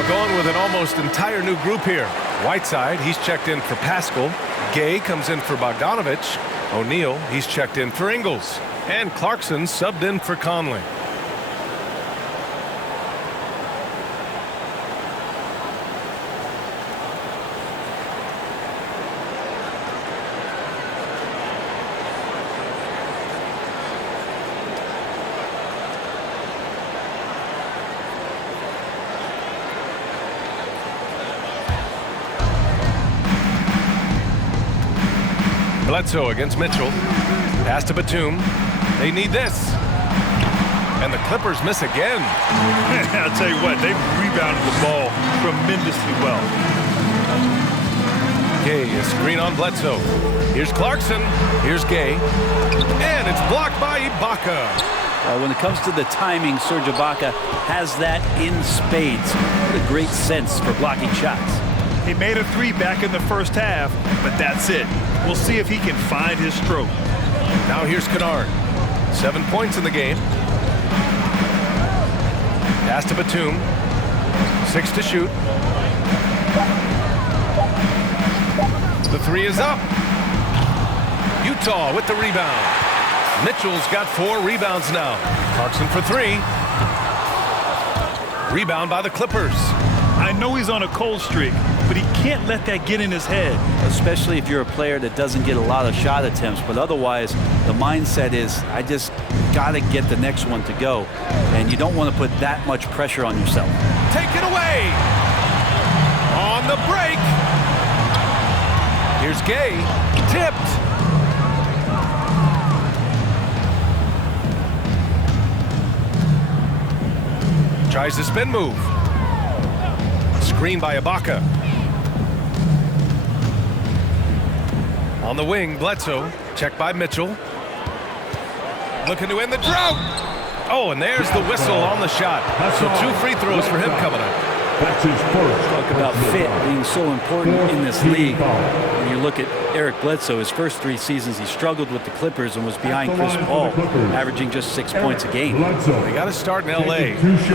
Going with an almost entire new group here. Whiteside, he's checked in for Pascal. Gay comes in for Bogdanovic. O'Neal, he's checked in for Ingles. And Clarkson subbed in for Conley. Bledsoe against Mitchell. Pass to Batum. They need this. And the Clippers miss again. I'll tell you what, they've rebounded the ball tremendously well. Gay, a screen on Bledsoe. Here's Clarkson. Here's Gay. And it's blocked by Ibaka. When it comes to the timing, Serge Ibaka has that in spades. What a great sense for blocking shots. He made a three back in the first half, but that's it. We'll see if he can find his stroke. Now here's Kennard. 7 points in the game. Pass to Batum. 6 to shoot. The three is up. Utah with the rebound. Mitchell's got 4 rebounds now. Clarkson for 3. Rebound by the Clippers. I know he's on a cold streak, but he can't let that get in his head. Especially if you're a player that doesn't get a lot of shot attempts, but otherwise the mindset is, I just got to get the next one to go. And you don't want to put that much pressure on yourself. Take it away. On the break. Here's Gay. Tipped. Tries the spin move. Screen by Ibaka. On the wing, Bledsoe. Checked by Mitchell. Looking to end the drought. Oh, and there's the whistle on the shot. So 2 free throws for him coming up. That's his first. Talk about fit being so important in this league. When you look at Eric Bledsoe, his first 3 seasons, he struggled with the Clippers and was behind Chris Paul, averaging just 6 points a game. They got to start in L.A.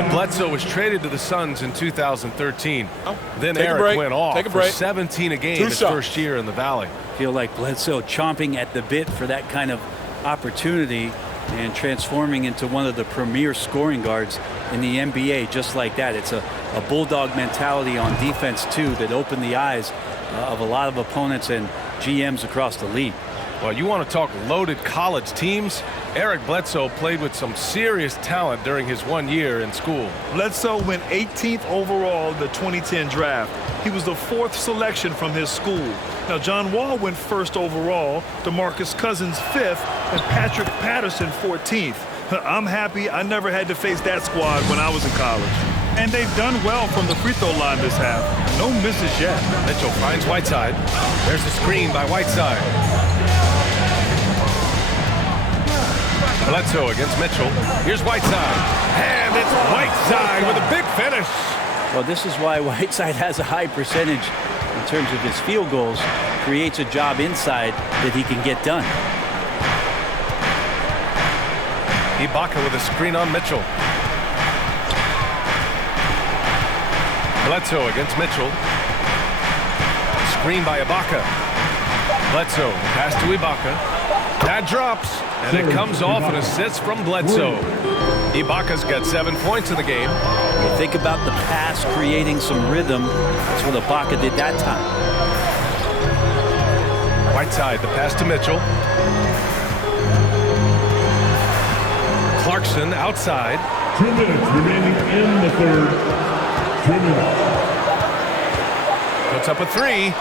Bledsoe was traded to the Suns in 2013. Then Eric went off for 17 a game his first year in the Valley. Feel like Bledsoe chomping at the bit for that kind of opportunity and transforming into one of the premier scoring guards in the NBA just like that. It's a bulldog mentality on defense, too, that opened the eyes of a lot of opponents and GMs across the league. Well, you want to talk loaded college teams? Eric Bledsoe played with some serious talent during his 1 year in school. Bledsoe went 18th overall in the 2010 draft. He was the 4th selection from his school. Now, John Wall went 1st overall, DeMarcus Cousins 5th, and Patrick Patterson 14th. I'm happy I never had to face that squad when I was in college. And they've done well from the free throw line this half. No misses yet. Mitchell finds Whiteside. There's the screen by Whiteside. Bledsoe against Mitchell. Here's Whiteside. And it's Whiteside with a big finish. Well, this is why Whiteside has a high percentage in terms of his field goals. Creates a job inside that he can get done. Ibaka with a screen on Mitchell. Bledsoe against Mitchell. Screen by Ibaka. Bledsoe, pass to Ibaka. That drops, and it comes off an assist from Bledsoe. Ibaka's got 7 points in the game. You think about the pass creating some rhythm. That's what Ibaka did that time. Whiteside, the pass to Mitchell. Clarkson outside. 2 minutes remaining in the third. 2 minutes. Puts up a 3.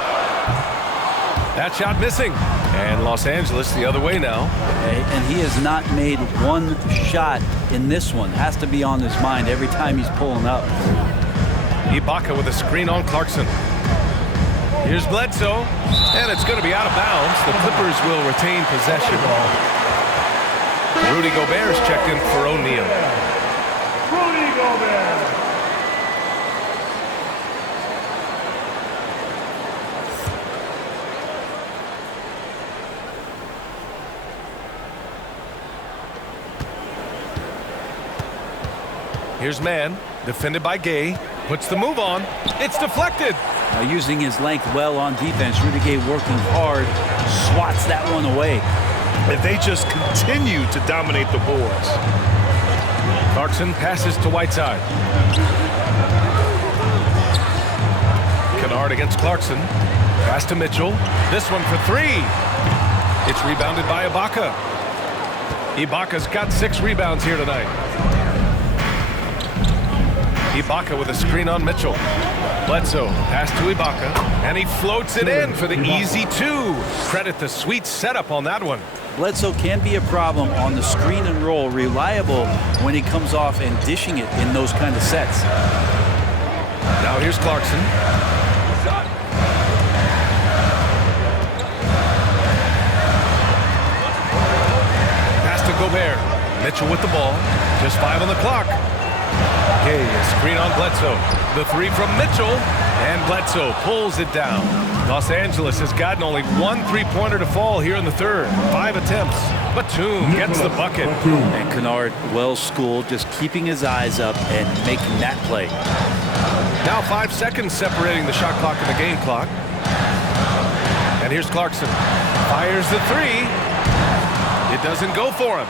That shot missing. And Los Angeles the other way now. And he has not made one shot in this one. Has to be on his mind every time he's pulling up. Ibaka with a screen on Clarkson. Here's Bledsoe. And it's going to be out of bounds. The Clippers will retain possession. Rudy Gobert's checked in for O'Neal. Rudy Gobert. Here's Mann, defended by Gay. Puts the move on. It's deflected. Using his length well on defense. Rudy Gay working hard. Swats that one away. And they just continue to dominate the boards. Clarkson passes to Whiteside. Kennard against Clarkson. Pass to Mitchell. This one for 3. It's rebounded by Ibaka. Ibaka's got 6 rebounds here tonight. Ibaka with a screen on Mitchell. Bledsoe, pass to Ibaka, and he floats it in for the easy 2. Credit the sweet setup on that one. Bledsoe can be a problem on the screen and roll, reliable when he comes off and dishing it in those kind of sets. Now here's Clarkson. Gobert. Mitchell with the ball. Just 5 on the clock. Okay, a screen on Bledsoe. The 3 from Mitchell. And Bledsoe pulls it down. Los Angeles has gotten only 1 3-pointer to fall here in the third. 5 attempts. Batum gets the bucket. And Kennard, well-schooled, just keeping his eyes up and making that play. Now 5 seconds separating the shot clock and the game clock. And here's Clarkson. Fires the 3. It doesn't go for him.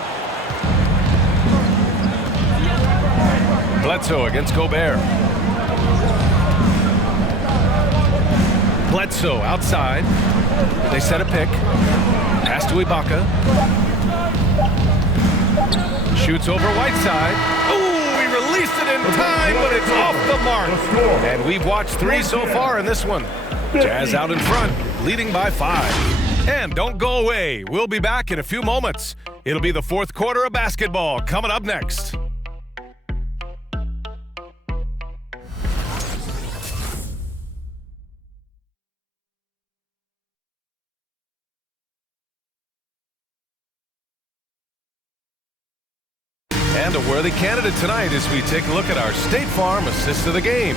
Bledsoe against Gobert. Bledsoe outside. They set a pick. Pass to Ibaka. Shoots over Whiteside. Ooh, he released it in time, but it's off the mark. And we've watched 3 so far in this one. Jazz out in front, leading by 5. And don't go away. We'll be back in a few moments. It'll be the fourth quarter of basketball coming up next. And a worthy candidate tonight as we take a look at our State Farm assist of the game.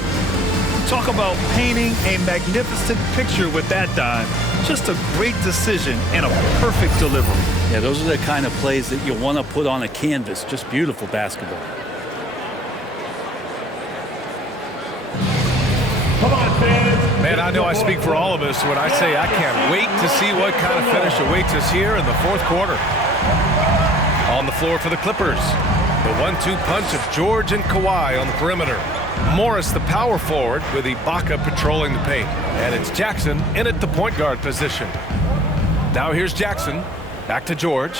Talk about painting a magnificent picture with that dive. Just a great decision and a perfect delivery. Yeah, those are the kind of plays that you want to put on a canvas. Just beautiful basketball. Come on, fans. Man, I know I speak for all of us when I say I can't wait to see what kind of finish awaits us here in the fourth quarter. On the floor for the Clippers, the 1-2 punch of George and Kawhi on the perimeter. Morris, the power forward, with Ibaka patrolling the paint. And it's Jackson in at the point guard position. Now here's Jackson. Back to George.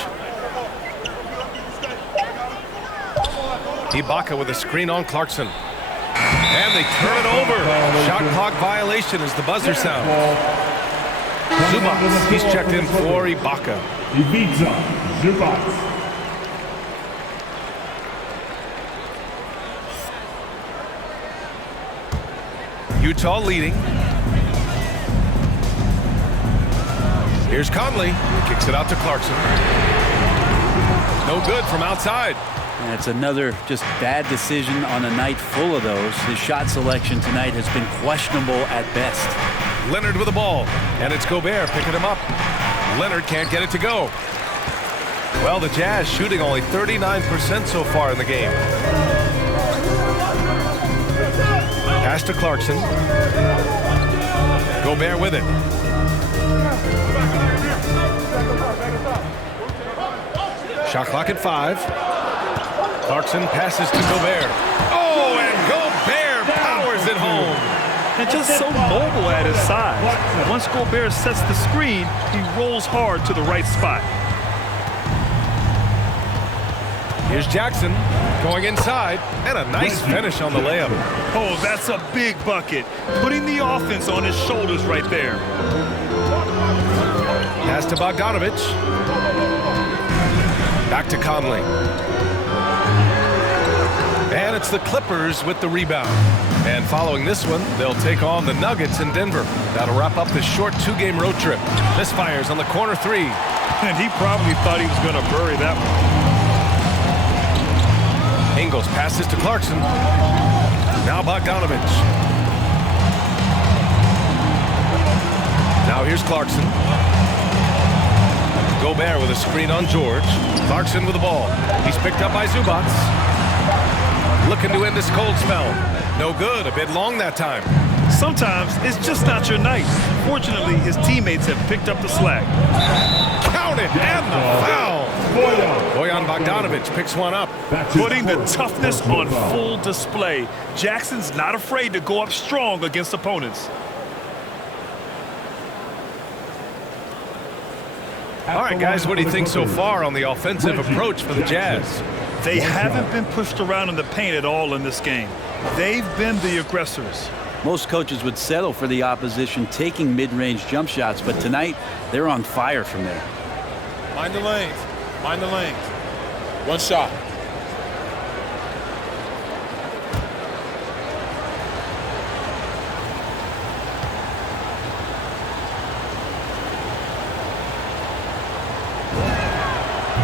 Ibaka with a screen on Clarkson. And they turn it over. Shot clock violation as the buzzer sounds. Zubac, he's checked in for Ibaka. Ibiza, Zubac. Utah leading. Here's Conley. Kicks it out to Clarkson. No good from outside. And it's another just bad decision on a night full of those. His shot selection tonight has been questionable at best. Leonard with the ball. And it's Gobert picking him up. Leonard can't get it to go. Well, the Jazz shooting only 39% so far in the game. Pass to Clarkson. Gobert with it. Shot clock at 5. Clarkson passes to Gobert. Oh, and Gobert powers it home. And just so mobile at his size. Once Gobert sets the screen, he rolls hard to the right spot. Here's Jackson going inside, and a nice finish on the layup. Oh, that's a big bucket. Putting the offense on his shoulders right there. Pass to Bogdanovich. Back to Conley. And it's the Clippers with the rebound. And following this one, they'll take on the Nuggets in Denver. That'll wrap up this short 2-game road trip. Misfires on the corner 3. And he probably thought he was going to bury that one. Ingles passes to Clarkson. Now Bogdanovich. Now here's Clarkson. Gobert with a screen on George. Clarkson with the ball. He's picked up by Zubac. Looking to end this cold spell. No good. A bit long that time. Sometimes it's just not your night. Fortunately, his teammates have picked up the slack. Count it, and the foul. Bojan Bogdanovich picks one up. Putting the toughness on full display. Jackson's not afraid to go up strong against opponents. All right, guys, what do you think so far on the offensive approach for the Jazz? They haven't been pushed around in the paint at all in this game. They've been the aggressors. Most coaches would settle for the opposition taking mid-range jump shots, but tonight they're on fire from there. Mind the lanes. Mind the lanes. One shot.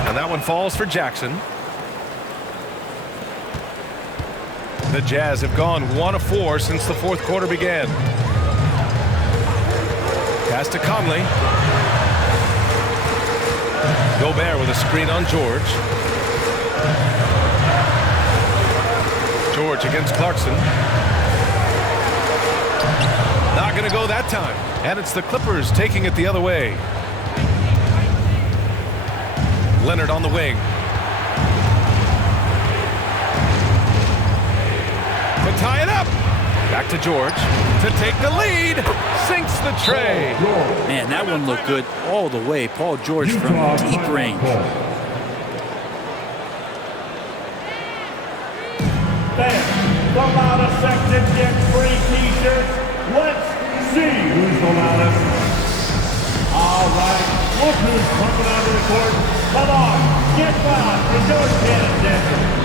And that one falls for Jackson. The Jazz have gone 1 of 4 since the fourth quarter began. Pass to Conley. Gobert with a screen on George. George against Clarkson. Not going to go that time. And it's the Clippers taking it the other way. Leonard on the wing. To tie it up. Back to George to take the lead. Sinks the tray. Man, that one looked good all the way. Paul George from deep range. Fans, the loudest section gets free t-shirts. Let's see who's the loudest. All right, look who's coming onto the court. Come on, get loud for your Candace Parker.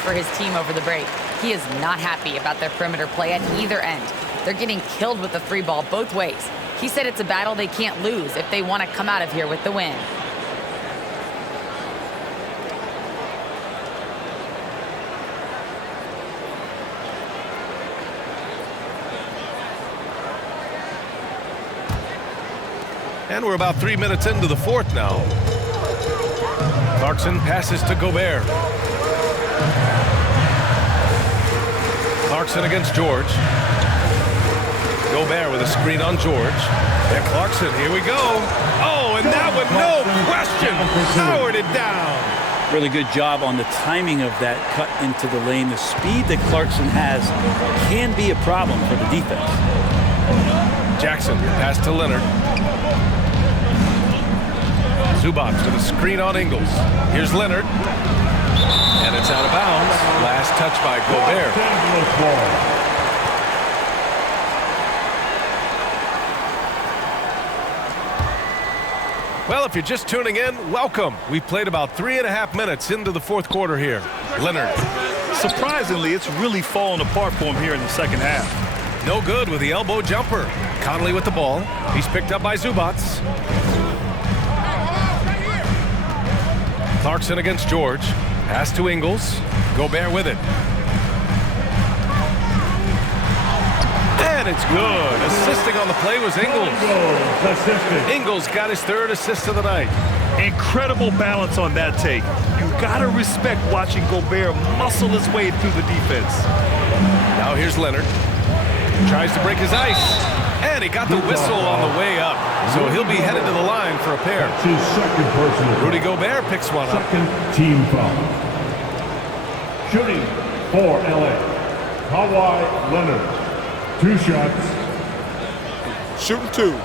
For his team over the break. He is not happy about their perimeter play at either end. They're getting killed with the 3 ball both ways. He said it's a battle they can't lose if they want to come out of here with the win. And we're about 3 minutes into the fourth now. Clarkson passes to Gobert. Clarkson against George. Gobert with a screen on George. And Clarkson, here we go. Oh, and that one, no question, powered it down. Really good job on the timing of that cut into the lane. The speed that Clarkson has can be a problem for the defense. Jackson, pass to Leonard. Zubac with a screen on Ingles. Here's Leonard. And it's out of bounds. Last touch by Gobert. Well, if you're just tuning in, welcome. We've played about 3.5 minutes into the fourth quarter here. Leonard. Surprisingly, it's really fallen apart for him here in the second half. No good with the elbow jumper. Conley with the ball. He's picked up by Zubac. Clarkson against George. Pass to Ingles. Gobert with it. And it's good. Assisting on the play was Ingles. Ingles got his 3rd assist of the night. Incredible balance on that take. You gotta respect watching Gobert muscle his way through the defense. Now here's Leonard. Tries to break his ice. And he got the whistle on the way up. So he'll be headed to the line for a pair. That's his second personal. Rudy Gobert picks one up. Second team foul. Shooting for LA. Kawhi Leonard. 2 shots. Shooting 2.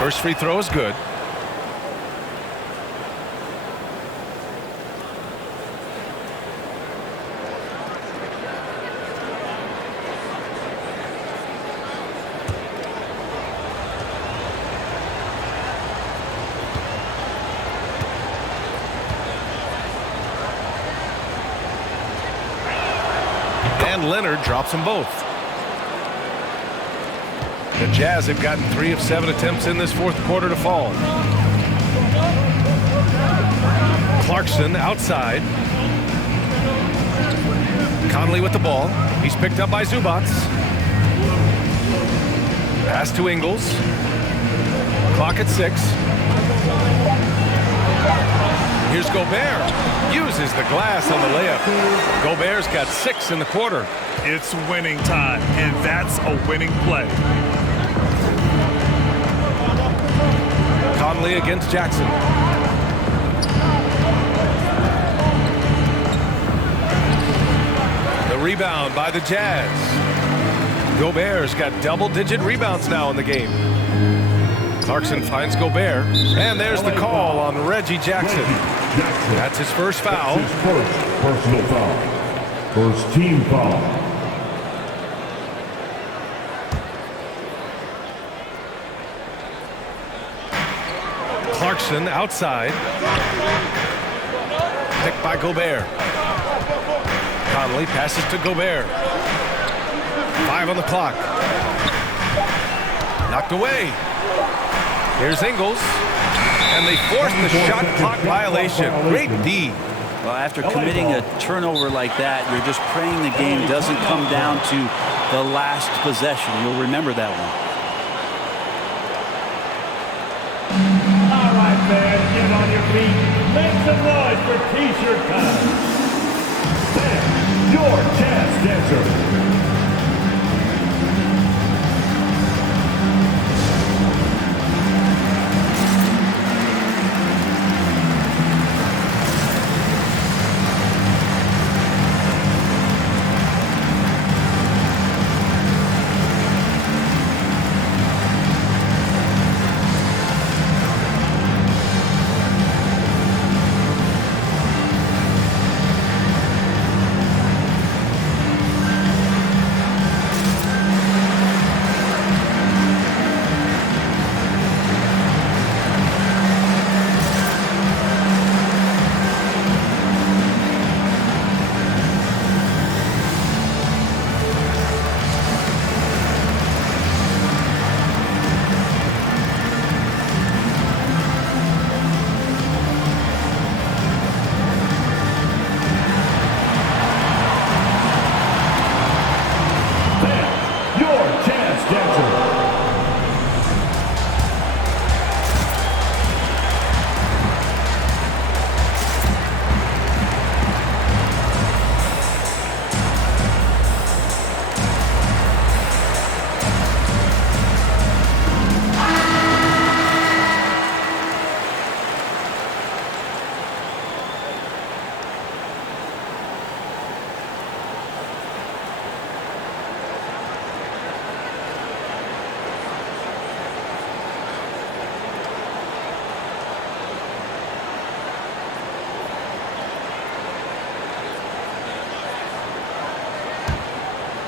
First free throw is good. and Leonard drops them both. The Jazz have gotten 3 of 7 attempts in this fourth quarter to fall. Clarkson outside. Conley with the ball. He's picked up by Zubac. Pass to Ingles. Clock at 6. Here's Gobert. Uses the glass on the layup. Gobert's got 6 in the quarter. It's winning time, and that's a winning play. Conley against Jackson. The rebound by the Jazz. Gobert's got double-digit rebounds now in the game. Clarkson finds Gobert, and there's the call on Reggie Jackson. That's his first foul. His first personal foul. First team foul. Clarkson outside. Picked by Gobert. Conley passes to Gobert. 5 on the clock. Knocked away. Here's Ingles. And they force the shot clock violation. Great D. Well, after committing a turnover like that, you're just praying the game doesn't come down to the last possession. You'll remember that one. All right, fans, get on your feet. Make some noise for T-shirt time. Sam, your Jazz dancer.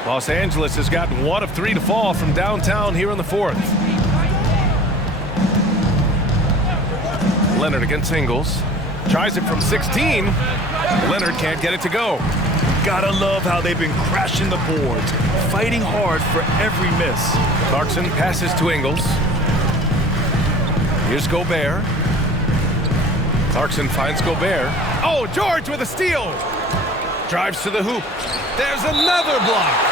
Los Angeles has gotten 1 of 3 to fall from downtown here in the fourth. Leonard against Ingles. Tries it from 16. Leonard can't get it to go. Gotta love how they've been crashing the boards, fighting hard for every miss. Clarkson passes to Ingles. Here's Gobert. Clarkson finds Gobert. Oh, George with a steal. Drives to the hoop. There's another block.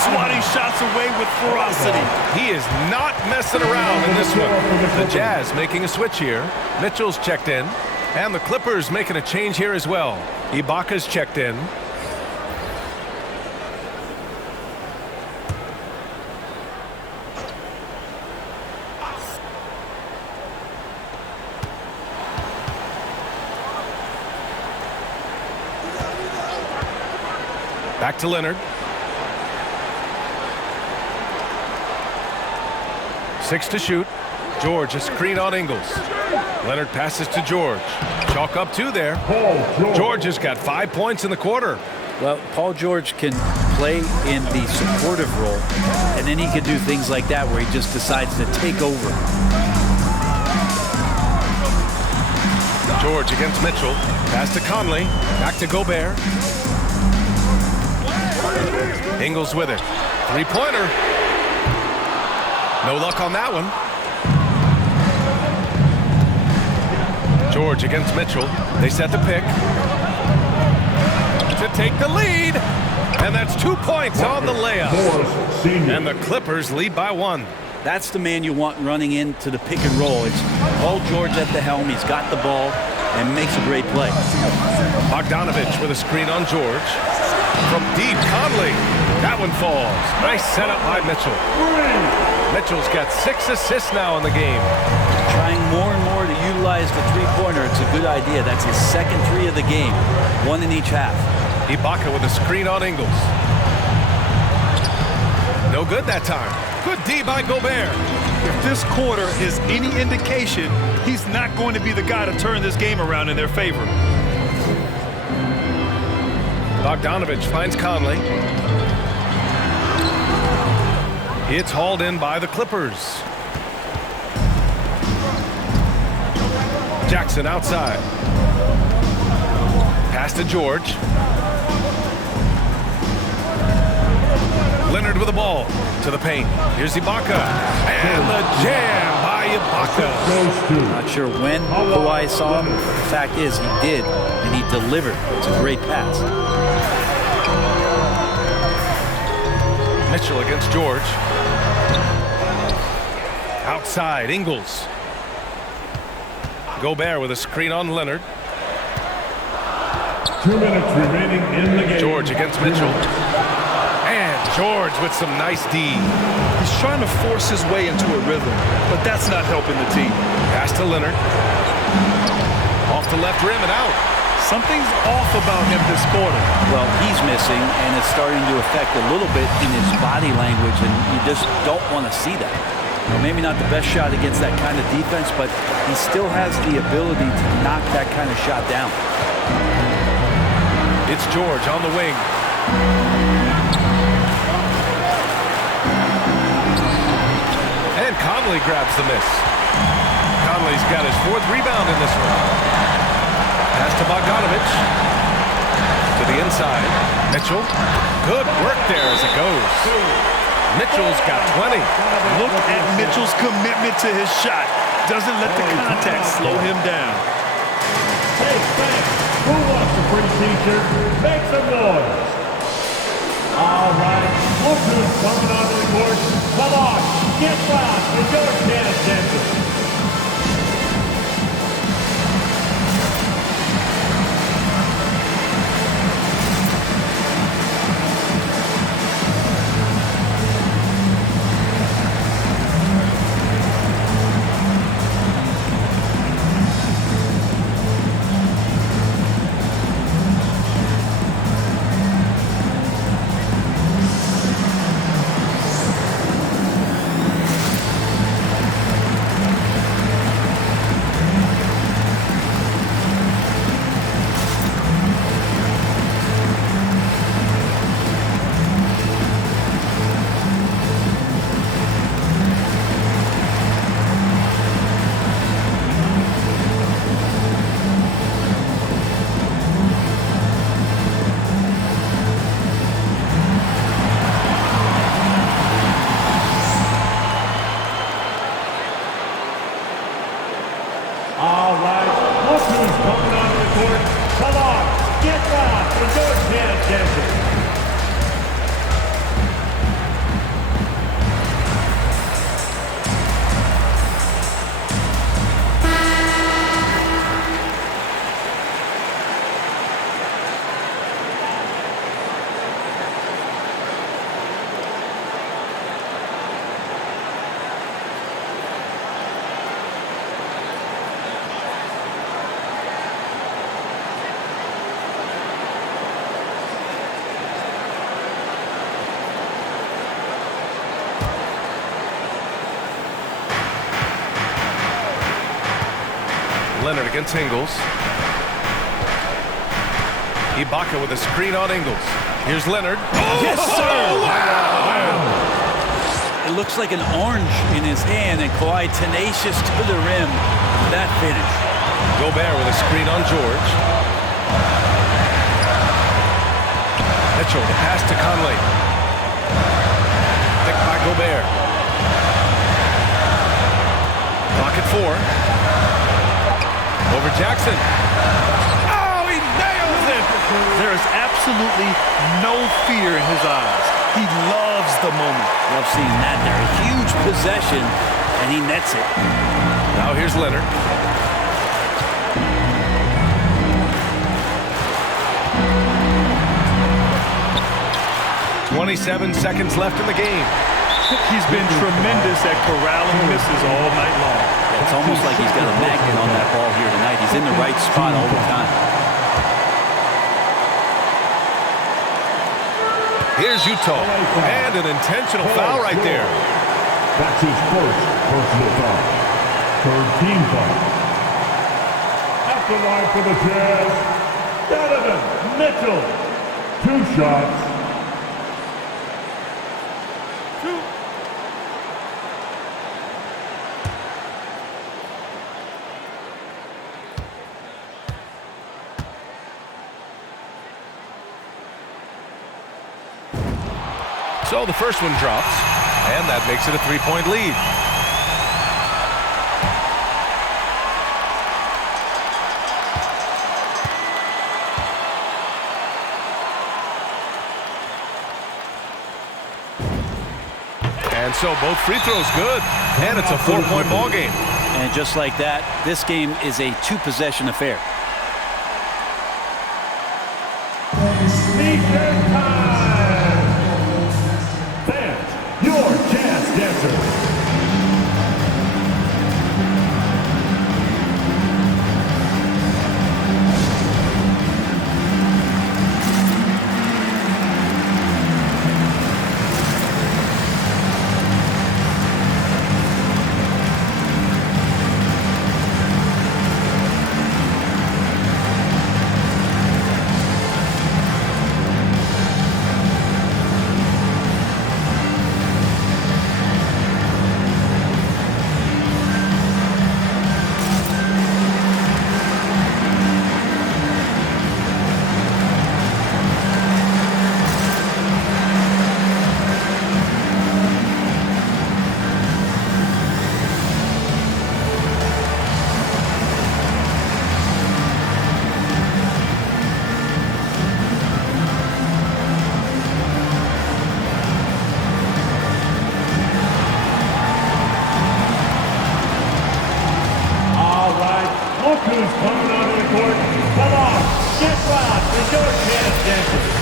Swatting shots away with ferocity. He is not messing around in this one. The Jazz making a switch here. Mitchell's checked in. And the Clippers making a change here as well. Ibaka's checked in. Back to Leonard. 6 to shoot. George, a screen on Ingles. Leonard passes to George. Chalk up 2 there. George has got 5 points in the quarter. Well, Paul George can play in the supportive role, and then he can do things like that where he just decides to take over. George against Mitchell. Pass to Conley. Back to Gobert. Ingles with it. Three-pointer. No luck on that one. George against Mitchell. They set the pick to take the lead. And that's 2 points on the layup. And the Clippers lead by 1. That's the man you want running into the pick and roll. It's Paul George at the helm. He's got the ball and makes a great play. Bogdanovich with a screen on George. From deep, Conley. That one falls. Nice setup by Mitchell. Mitchell's got 6 assists now in the game. Trying more and more to utilize the three-pointer. It's a good idea. That's his second 3 of the game. 1 in each half. Ibaka with a screen on Ingles. No good that time. Good D by Gobert. If this quarter is any indication, he's not going to be the guy to turn this game around in their favor. Bogdanovich finds Conley. It's hauled in by the Clippers. Jackson outside. Pass to George. Leonard with the ball to the paint. Here's Ibaka. And the jam by Ibaka. Not sure when Kawhi saw him, but the fact is he did, and he delivered. It's a great pass. Mitchell against George. Outside, Ingles. Gobert with a screen on Leonard. 2 minutes remaining in the game. George against Mitchell. And George with some nice D. He's trying to force his way into a rhythm, but that's not helping the team. Pass to Leonard. Off the left rim and out. Something's off about him this quarter. Well, he's missing, and it's starting to affect a little bit in his body language, and you just don't want to see that. Well, maybe not the best shot against that kind of defense, but he still has the ability to knock that kind of shot down. It's George on the wing. And Conley grabs the miss. Conley's got his 4th rebound in this one. Pass to Bogdanovich. To the inside. Mitchell. Good work there as it goes. Mitchell's got 20. Look at Mitchell's commitment to his shot. Doesn't let the contact slow him down. Hey, fans, who wants a free t-shirt? Make some noise. All right, look who's coming onto the court. Come on, get loud for your Candace Parker. All right, look who's coming onto the court. Come on, get loud for your Candace Parker. Leonard against Ingles. Ibaka with a screen on Ingles. Here's Leonard. Oh, yes, sir! Wow. It looks like an orange in his hand, and Kawhi tenacious to the rim. That finish. Gobert with a screen on George. Mitchell, the pass to Conley. Picked by Gobert. Clock at 4. Over Jackson. Oh, he nails it! There is absolutely no fear in his eyes. He loves the moment. Love seeing that there. A huge possession, and he nets it. Now here's Leonard. 27 seconds left in the game. He's been tremendous at corralling misses all night long. It's almost like he's got a magnet on that ball here tonight. He's in the right spot all the time. Here's Utah, and an intentional foul right there. That's his first personal foul. Third team foul. At the line for the Jazz, Donovan Mitchell. 2 shots. So the first one drops, and that makes it a 3-point lead. And so both free throws good, and it's a 4-point ball game. And just like that, this game is a 2-possession affair. Your Jazz Dancer. Look who's coming onto the court. Come on, get wild for your Jazz Dancers.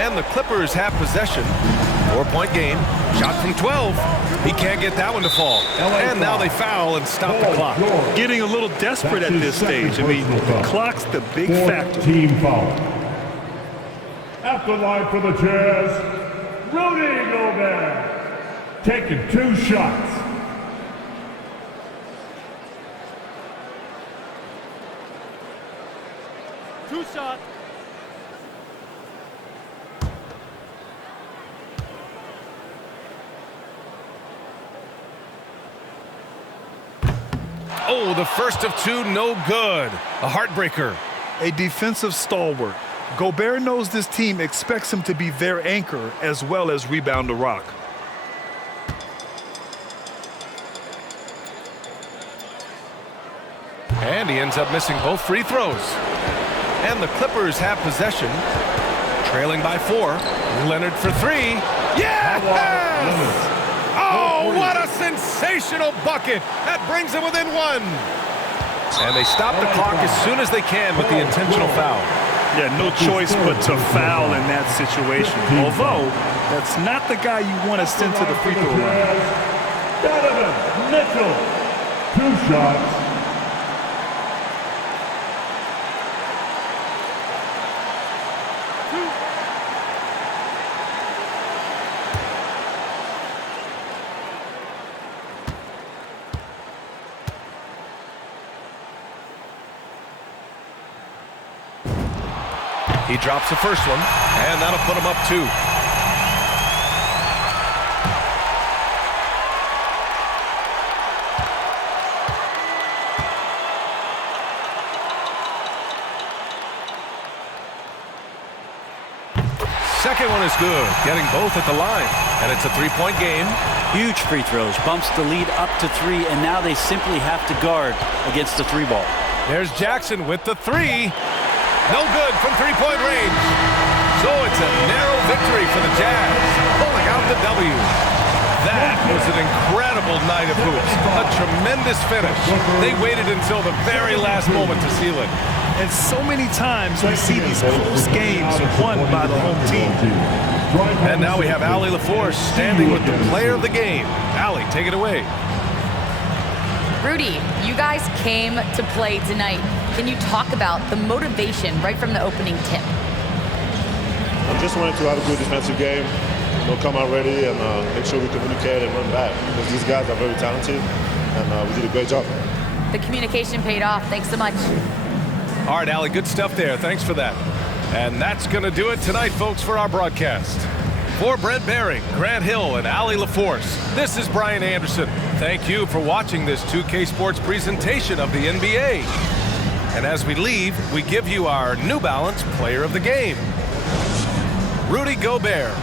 And the Clippers have possession. 4-point game. Shot from 12. He can't get that one to fall. And now they foul and stop the clock. Getting a little desperate at this stage. I mean, the clock's the big factor. Team foul. At the line for the Jazz, Rudy Gobert. Taking 2 shots. Two shots. Oh, the first of 2, no good. A heartbreaker. A defensive stalwart. Gobert knows this team expects him to be their anchor as well as rebound the rock. And he ends up missing both free throws. And the Clippers have possession. Trailing by 4. Leonard for 3. Yes! Oh, what a sensational bucket. That brings him within 1. And they stop the clock as soon as they can with the intentional foul. Yeah, no choice but to foul in that situation. Although, that's not the guy you want to send to the free throw line. Donovan Mitchell, 2 shots. He drops the first one, and that'll put him up 2. Second one is good, getting both at the line, and it's a 3-point game. Huge free throws, bumps the lead up to 3, and now they simply have to guard against the 3 ball. There's Jackson with the 3. No good from 3-point range. So it's a narrow victory for the Jazz, pulling out the W. That was an incredible night of hoops. A tremendous finish. They waited until the very last moment to seal it. And so many times we see these close games won by the home team. And now we have Allie LaForce standing with the player of the game. Allie, take it away. Rudy, you guys came to play tonight. Can you talk about the motivation right from the opening tip? I just wanted to have a good defensive game. Come out ready and make sure we communicate and run back. Because these guys are very talented, and we did a great job. The communication paid off. Thanks so much. All right, Allie, good stuff there. Thanks for that. And that's going to do it tonight, folks, for our broadcast. For Brent Baring, Grant Hill, and Allie LaForce, this is Brian Anderson. Thank you for watching this 2K Sports presentation of the NBA. And as we leave, we give you our New Balance Player of the Game, Rudy Gobert.